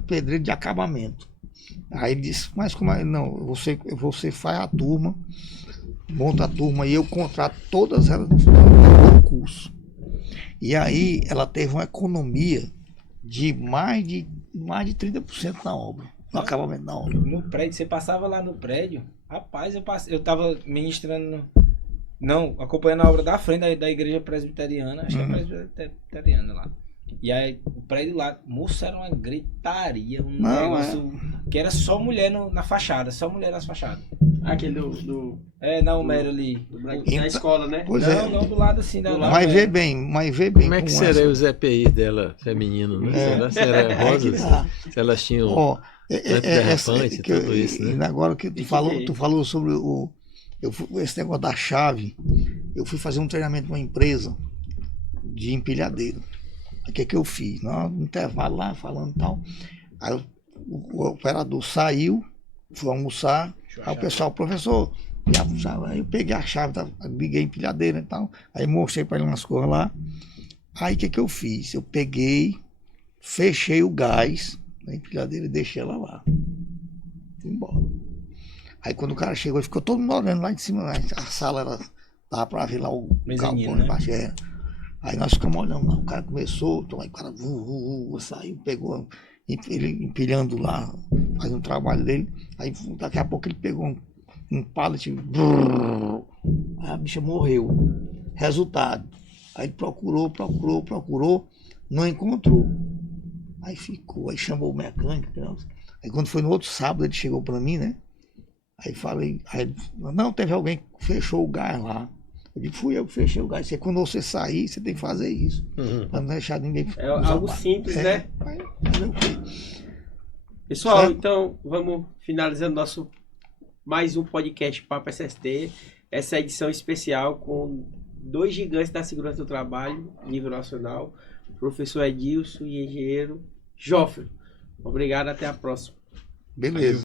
pedreiro de acabamento. Aí ele disse, mas como é? Não, você faz a turma, monta a turma e eu contrato todas elas no final do curso. E aí ela teve uma economia de mais de 30% na obra, no acabamento da obra. No prédio, você passava lá no prédio, rapaz, eu tava ministrando, não, acompanhando a obra da frente da igreja presbiteriana, acho que é presbiteriana lá. E aí, o prédio lá, moço, era uma gritaria, negócio que era só mulher na fachada, só mulher nas fachadas. Aquele do Na Homero ali. da escola, né? Pois não, é. não, do lado assim, da Mas vê bem, Como é que como seria essa- os EPIs dela feminino, né? Será se era rosas? tá. Se elas tinham... Ó, antiderrapante, tudo isso, né? Agora que tu falou sobre esse negócio da chave, eu fui fazer um treinamento numa empresa de empilhadeira. O que eu fiz? No intervalo lá, falando e tal. Aí o operador saiu, foi almoçar. Aí o pessoal, professor, aí eu peguei a chave, liguei a empilhadeira e tal. Aí mostrei para ele umas coisas lá. Aí o que eu fiz? Eu peguei, fechei o gás na empilhadeira e deixei ela lá. Fui embora. Aí quando o cara chegou, ele ficou todo mundo olhando lá em cima. A sala dava para ver lá o Mezaninho, galpão né? embaixo. Aí nós ficamos olhando lá. O cara começou, então aí o cara saiu, pegou, ele empilhando lá, fazendo o trabalho dele. Aí daqui a pouco ele pegou um pallet, aí a bicha morreu. Resultado. Aí ele procurou, não encontrou. Aí ficou, aí chamou o mecânico. Aí quando foi no outro sábado, ele chegou pra mim, né? Aí falei, aí, não, teve alguém que fechou o gás lá. Eu digo, fui eu que fechei o gás. Quando você sair, você tem que fazer isso. Pra não deixar ninguém. É algo simples, né? Fazer o quê? Pessoal, Certo? então vamos finalizando mais um podcast Papo SST. Essa edição especial com 2 gigantes da segurança do trabalho, nível nacional, professor Edilson e engenheiro Jófilo. Obrigado, até a próxima. Beleza.